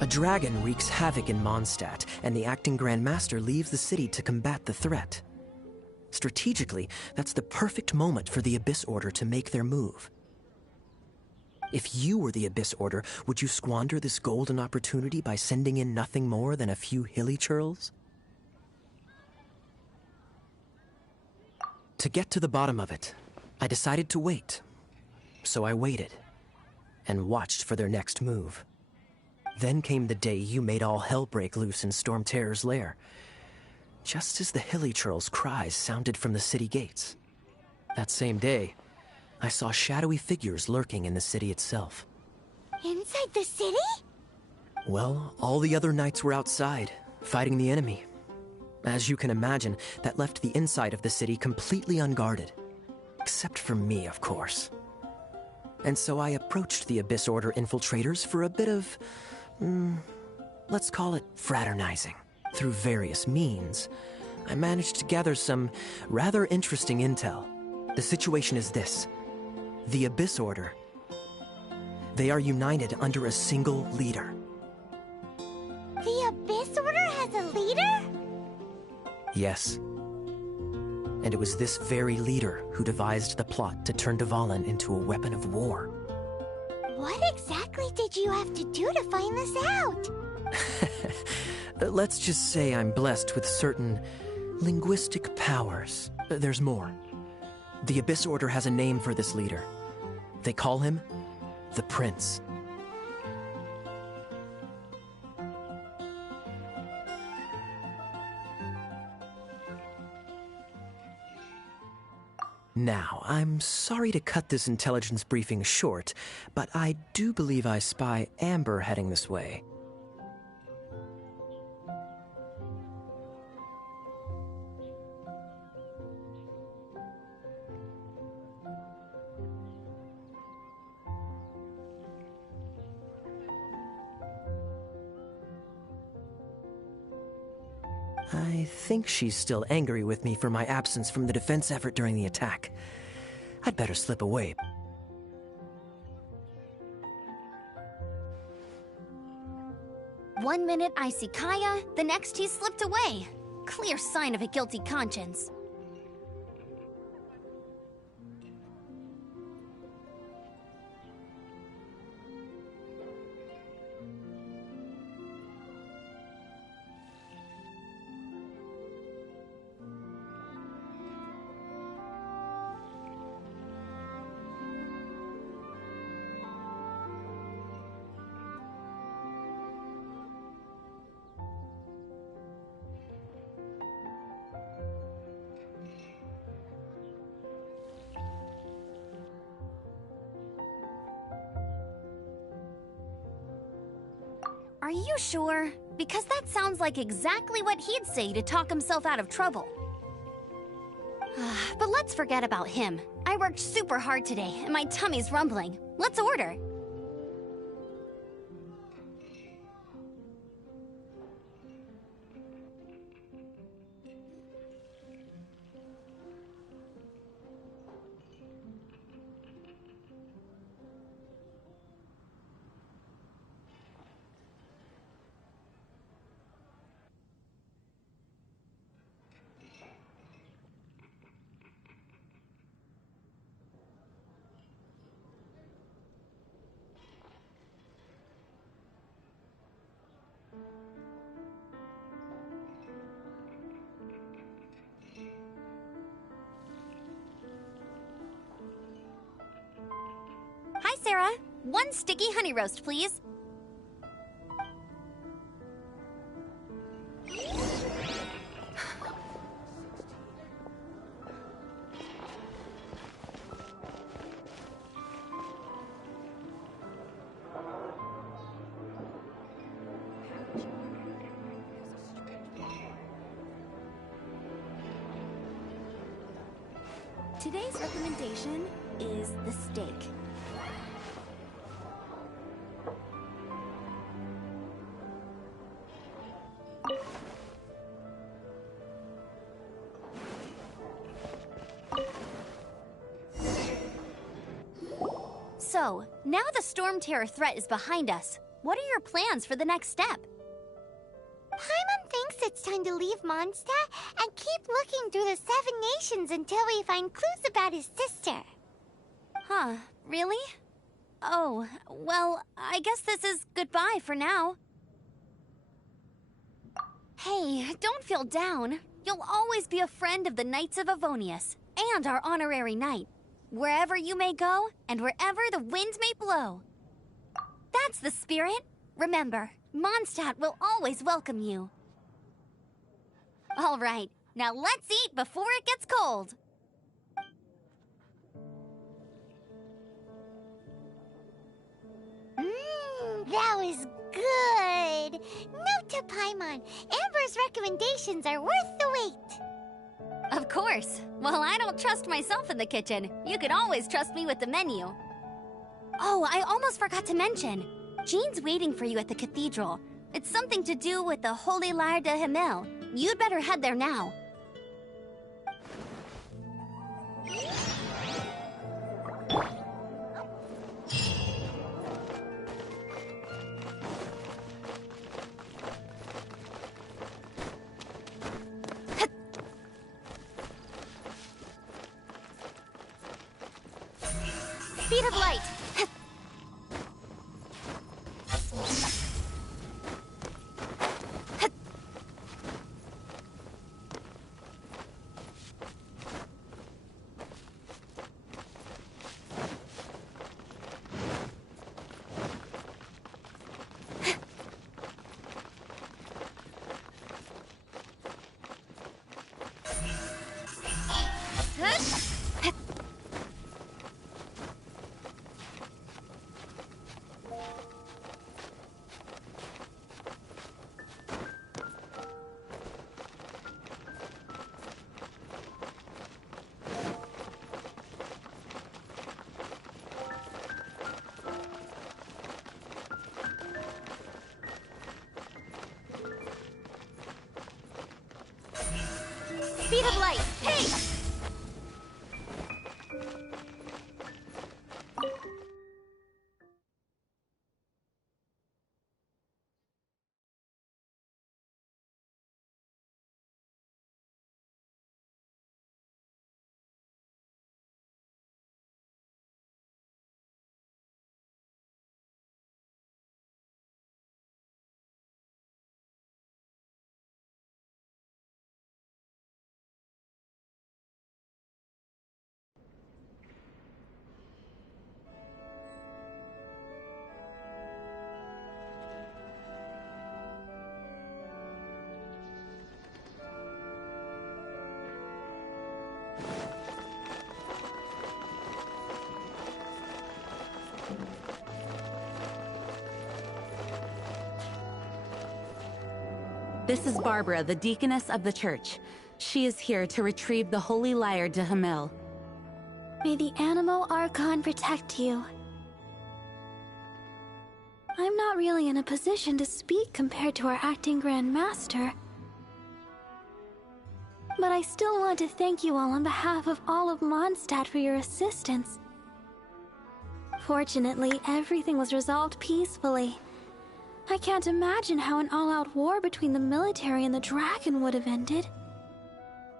A dragon wreaks havoc in Mondstadt, and the acting Grand Master leaves the city to combat the threat. Strategically, that's the perfect moment for the Abyss Order to make their move. If you were the Abyss Order, would you squander this golden opportunity by sending in nothing more than a few hilly churls? To get to the bottom of it, I decided to wait. So I waited, and watched for their next move. Then came the day you made all hell break loose in Storm Terror's lair, just as the hilly churls' cries sounded from the city gates. That same day, I saw shadowy figures lurking in the city itself. Inside the city? Well, all the other knights were outside, fighting the enemy. As you can imagine, that left the inside of the city completely unguarded. Except for me, of course. And so I approached the Abyss Order infiltrators for a bit of, let's call it fraternizing. Through various means, I managed to gather some rather interesting intel. The situation is this. The Abyss Order. They are united under a single leader. The Abyss Order has a leader? Yes. And it was this very leader who devised the plot to turn Dvalin into a weapon of war. What exactly did you have to do to find this out? Let's just say I'm blessed with certain linguistic powers. There's more. The Abyss Order has a name for this leader. They call him the Prince. Now, I'm sorry to cut this intelligence briefing short, but I do believe I spy Amber heading this way. I think she's still angry with me for my absence from the defense effort during the attack. I'd better slip away. One minute I see Kaya, the next he slipped away. Clear sign of a guilty conscience. Are you sure? Because that sounds like exactly what he'd say to talk himself out of trouble. But let's forget about him. I worked super hard today, and my tummy's rumbling. Let's order. Sarah. 1 sticky honey roast, please. Today's recommendation is the steak. So, now the Storm Terror threat is behind us. What are your plans for the next step? Paimon thinks it's time to leave Mondstadt and keep looking through the 7 nations until we find clues about his sister. Huh, really? Oh, well, I guess this is goodbye for now. Hey, don't feel down. You'll always be a friend of the Knights of Avonius, and our honorary knight. Wherever you may go, and wherever the wind may blow. That's the spirit. Remember, Mondstadt will always welcome you. All right, now let's eat before it gets cold. That was good. Note to Paimon, Amber's recommendations are worth the wait. Of course. Well, I don't trust myself in the kitchen. You can always trust me with the menu. Oh, I almost forgot to mention. Jean's waiting for you at the cathedral. It's something to do with the Holy Lyre de Himmel. You'd better head there now. Speed of light! Speed of light! Hey! This is Barbara, the deaconess of the church. She is here to retrieve the Holy Lyre de Himmel. May the Animo Archon protect you. I'm not really in a position to speak compared to our acting Grand Master. But I still want to thank you all on behalf of all of Mondstadt for your assistance. Fortunately, everything was resolved peacefully. I can't imagine how an all-out war between the military and the dragon would have ended.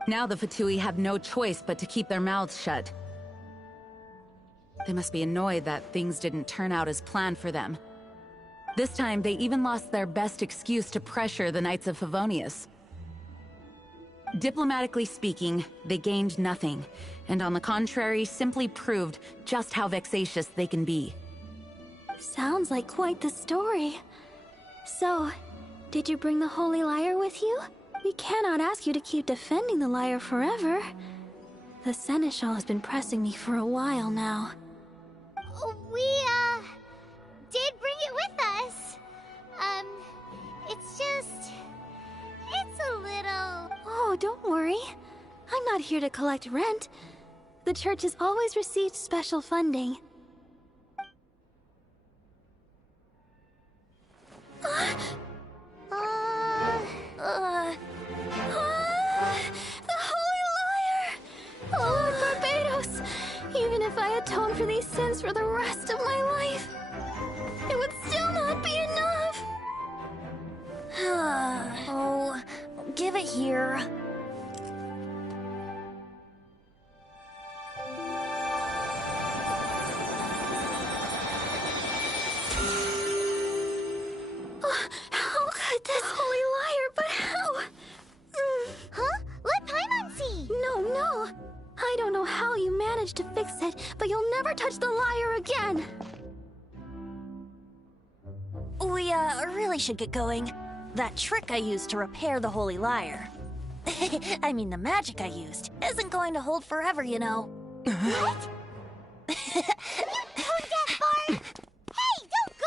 Now the Fatui have no choice but to keep their mouths shut. They must be annoyed that things didn't turn out as planned for them. This time, they even lost their best excuse to pressure the Knights of Favonius. Diplomatically speaking, they gained nothing, and on the contrary, simply proved just how vexatious they can be. Sounds like quite the story. So, did you bring the Holy Lyre with you? We cannot ask you to keep defending the lyre forever. The Seneschal has been pressing me for a while now. We, did bring it with us. It's just... it's a little... Oh, don't worry. I'm not here to collect rent. The church has always received special funding. The Holy Lyre! Lord Barbados! Even if I atone for these sins for the rest of my life, it would still not be enough! Oh, give it here. How could this Holy Lyre, but how? Huh? Let Paimon see! No. I don't know how you managed to fix it, but you'll never touch the lyre again! We, really should get going. That trick I used to repair the Holy Lyre. I mean, the magic I used isn't going to hold forever, you know. What? You tone-deaf bard! Hey, don't go!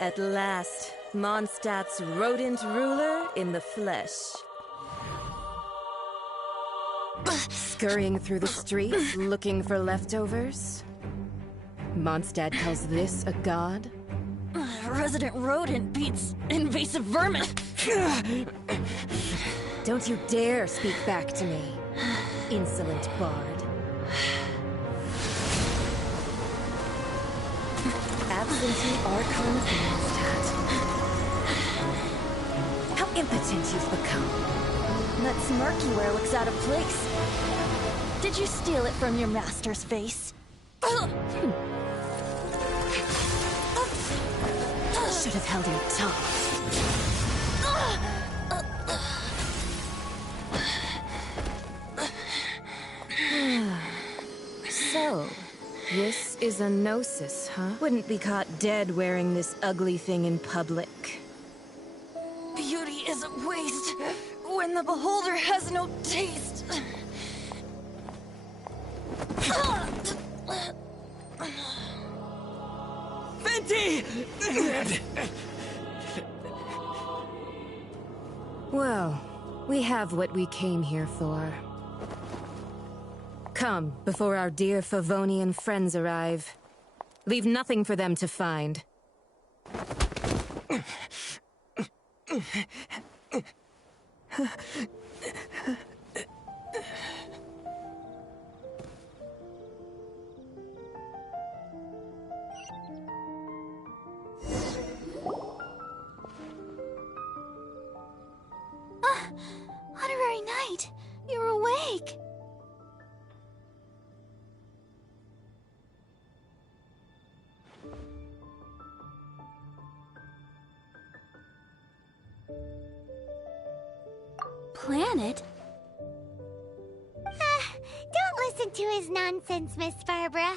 At last, Mondstadt's rodent ruler in the flesh. Scurrying through the streets, looking for leftovers? Mondstadt calls this a god? Resident rodent beats invasive vermin. Don't you dare speak back to me, insolent bard. Absentee Archon of Mondstadt. How impotent you've become. That smirk you wear looks out of place. Did you steal it from your master's face? Should have held your tongue. So, this is a gnosis, huh? Wouldn't be caught dead wearing this ugly thing in public. Beauty is a waste when the beholder has no taste. Venti! Well, we have what we came here for. Come, before our dear Favonian friends arrive. Leave nothing for them to find. Honorary Knight, you're awake. Planet? Don't listen to his nonsense, Miss Barbara.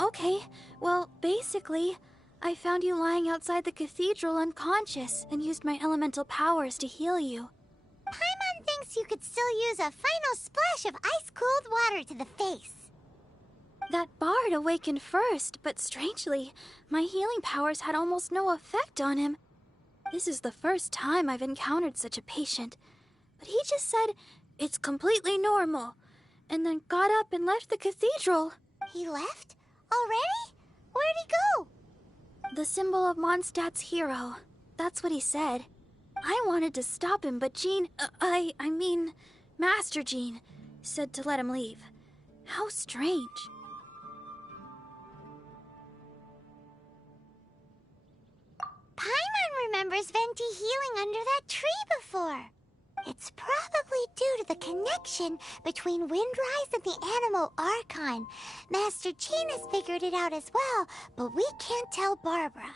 Okay. Well, basically, I found you lying outside the cathedral unconscious and used my elemental powers to heal you. Paimon thinks you could still use a final splash of ice-cold water to the face. That bard awakened first, but strangely, my healing powers had almost no effect on him. This is the first time I've encountered such a patient, but he just said it's completely normal, and then got up and left the cathedral. He left? Already? Where'd he go? The symbol of Mondstadt's hero. That's what he said. I wanted to stop him, but Jean, I mean, Master Jean, said to let him leave. How strange. Paimon remembers Venti healing under that tree before. It's probably due to the connection between Windrise and the Animal Archon. Master Jean has figured it out as well, but we can't tell Barbara.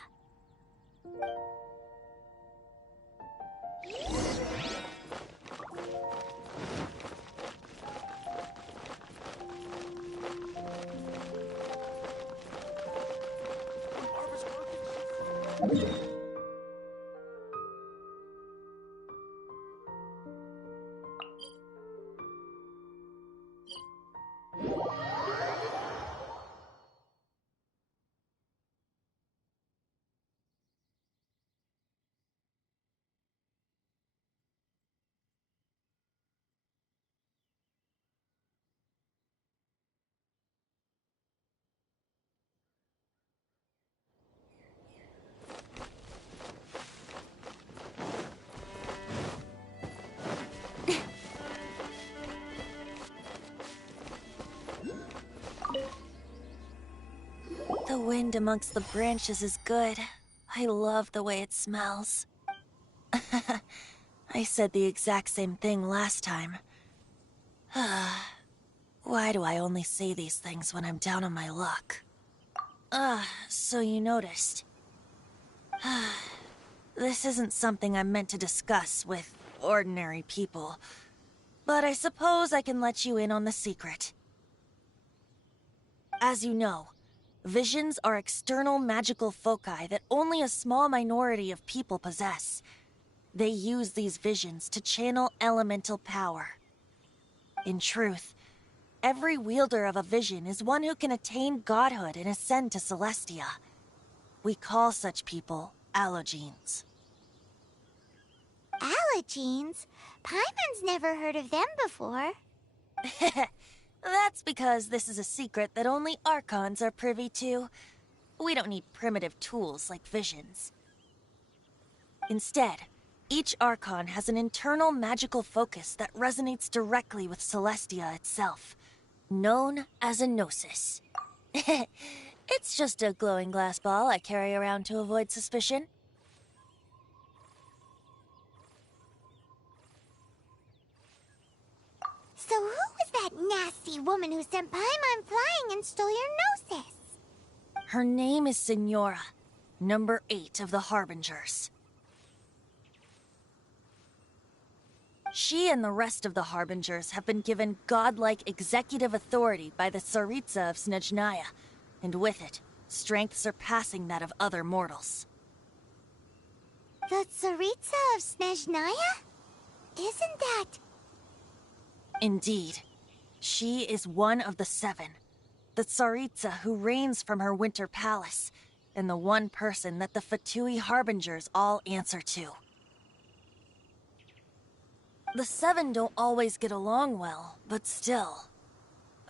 The wind amongst the branches is good. I love the way it smells. I said the exact same thing last time. Why do I only say these things when I'm down on my luck? So you noticed. This isn't something I'm meant to discuss with ordinary people, but I suppose I can let you in on the secret. As you know, visions are external magical foci that only a small minority of people possess. They use these visions to channel elemental power. In truth, every wielder of a vision is one who can attain godhood and ascend to Celestia. We call such people allogenes. Allogenes? Paimon's never heard of them before. That's because this is a secret that only Archons are privy to. We don't need primitive tools like visions. Instead, each Archon has an internal magical focus that resonates directly with Celestia itself, known as a gnosis. It's just a glowing glass ball I carry around to avoid suspicion. So who was that nasty woman who sent Paimon flying and stole your gnosis? Her name is Signora, number 8 of the Harbingers. She and the rest of the Harbingers have been given godlike executive authority by the Tsaritsa of Snezhnaya, and with it, strength surpassing that of other mortals. The Tsaritsa of Snezhnaya? Isn't that... Indeed. She is one of the 7, the Tsaritsa who reigns from her winter palace, and the one person that the Fatui Harbingers all answer to. The 7 don't always get along well, but still.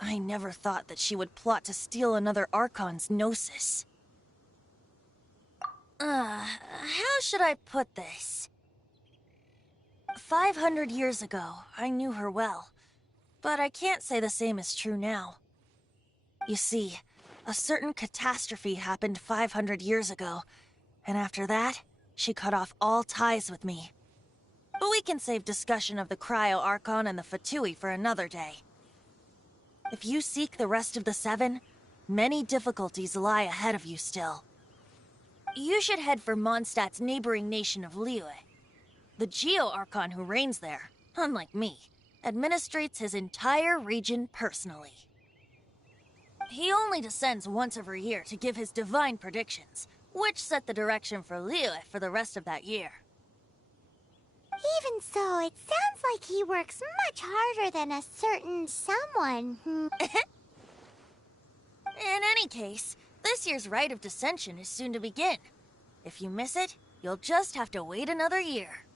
I never thought that she would plot to steal another Archon's gnosis. How should I put this? 500 years ago, I knew her well. But I can't say the same is true now. You see, a certain catastrophe happened 500 years ago, and after that, she cut off all ties with me. But we can save discussion of the Cryo Archon and the Fatui for another day. If you seek the rest of the 7, many difficulties lie ahead of you still. You should head for Mondstadt's neighboring nation of Liyue. The Geo Archon who reigns there, unlike me, administrates his entire region personally. He only descends once every year to give his divine predictions, which set the direction for Liyue for the rest of that year. Even so, it sounds like he works much harder than a certain someone. In any case, this year's Rite of Descension is soon to begin. If you miss it, you'll just have to wait another year.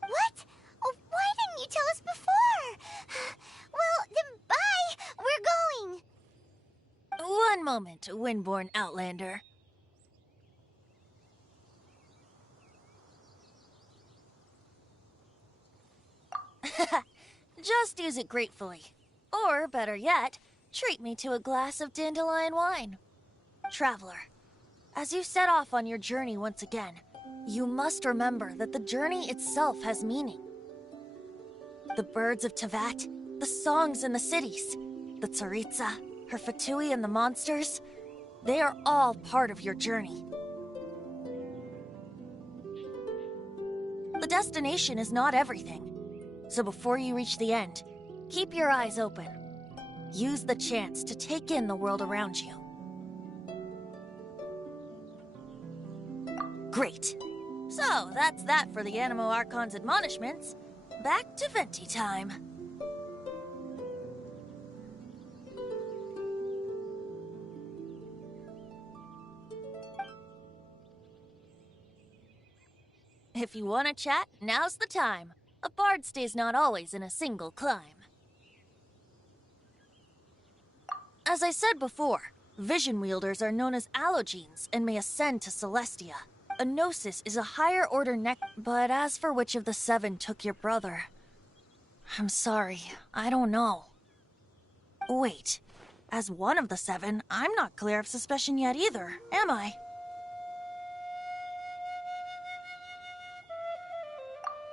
What? Oh, why didn't you tell us before? Well, then bye! We're going! One moment, Windborn Outlander. Just use it gratefully. Or, better yet, treat me to a glass of dandelion wine. Traveler, as you set off on your journey once again, you must remember that the journey itself has meaning. The birds of Tevat, the songs in the cities, the Tsaritsa, her Fatui and the monsters, they are all part of your journey. The destination is not everything, so before you reach the end, keep your eyes open. Use the chance to take in the world around you. Great. So, that's that for the Animo Archon's admonishments. Back to Venti time. If you want to chat, now's the time. A bard stays not always in a single climb. As I said before, vision wielders are known as allogenes and may ascend to Celestia. A gnosis is a higher order but as for which of the 7 took your brother, I'm sorry, I don't know. Wait, as one of the 7, I'm not clear of suspicion yet either, am I?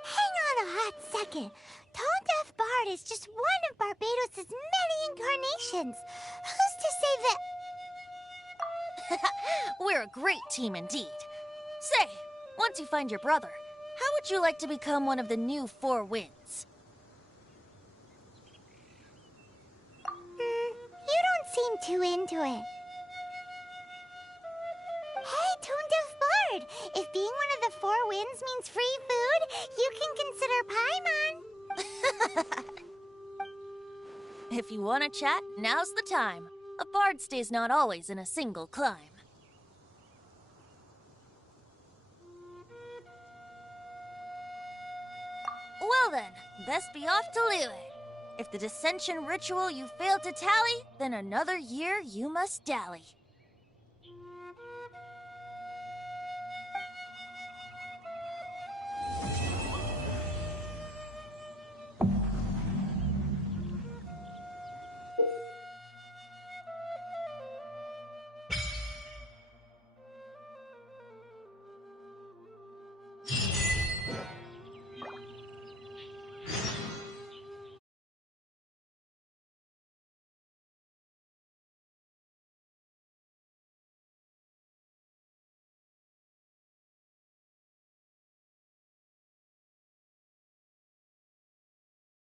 Hang on a hot second. Tone Deaf Bard is just one of Barbados' many incarnations. Who's to say that... We're a great team indeed. Say, once you find your brother, how would you like to become one of the new 4 winds? You don't seem too into it. Hey, Tone Deaf Bard! If being one of the 4 winds means free food, you can consider Paimon. If you want to chat, now's the time. A bard stays not always in a single climb. Well then, best be off to Liyue. If the dissension ritual you failed to tally, then another year you must dally.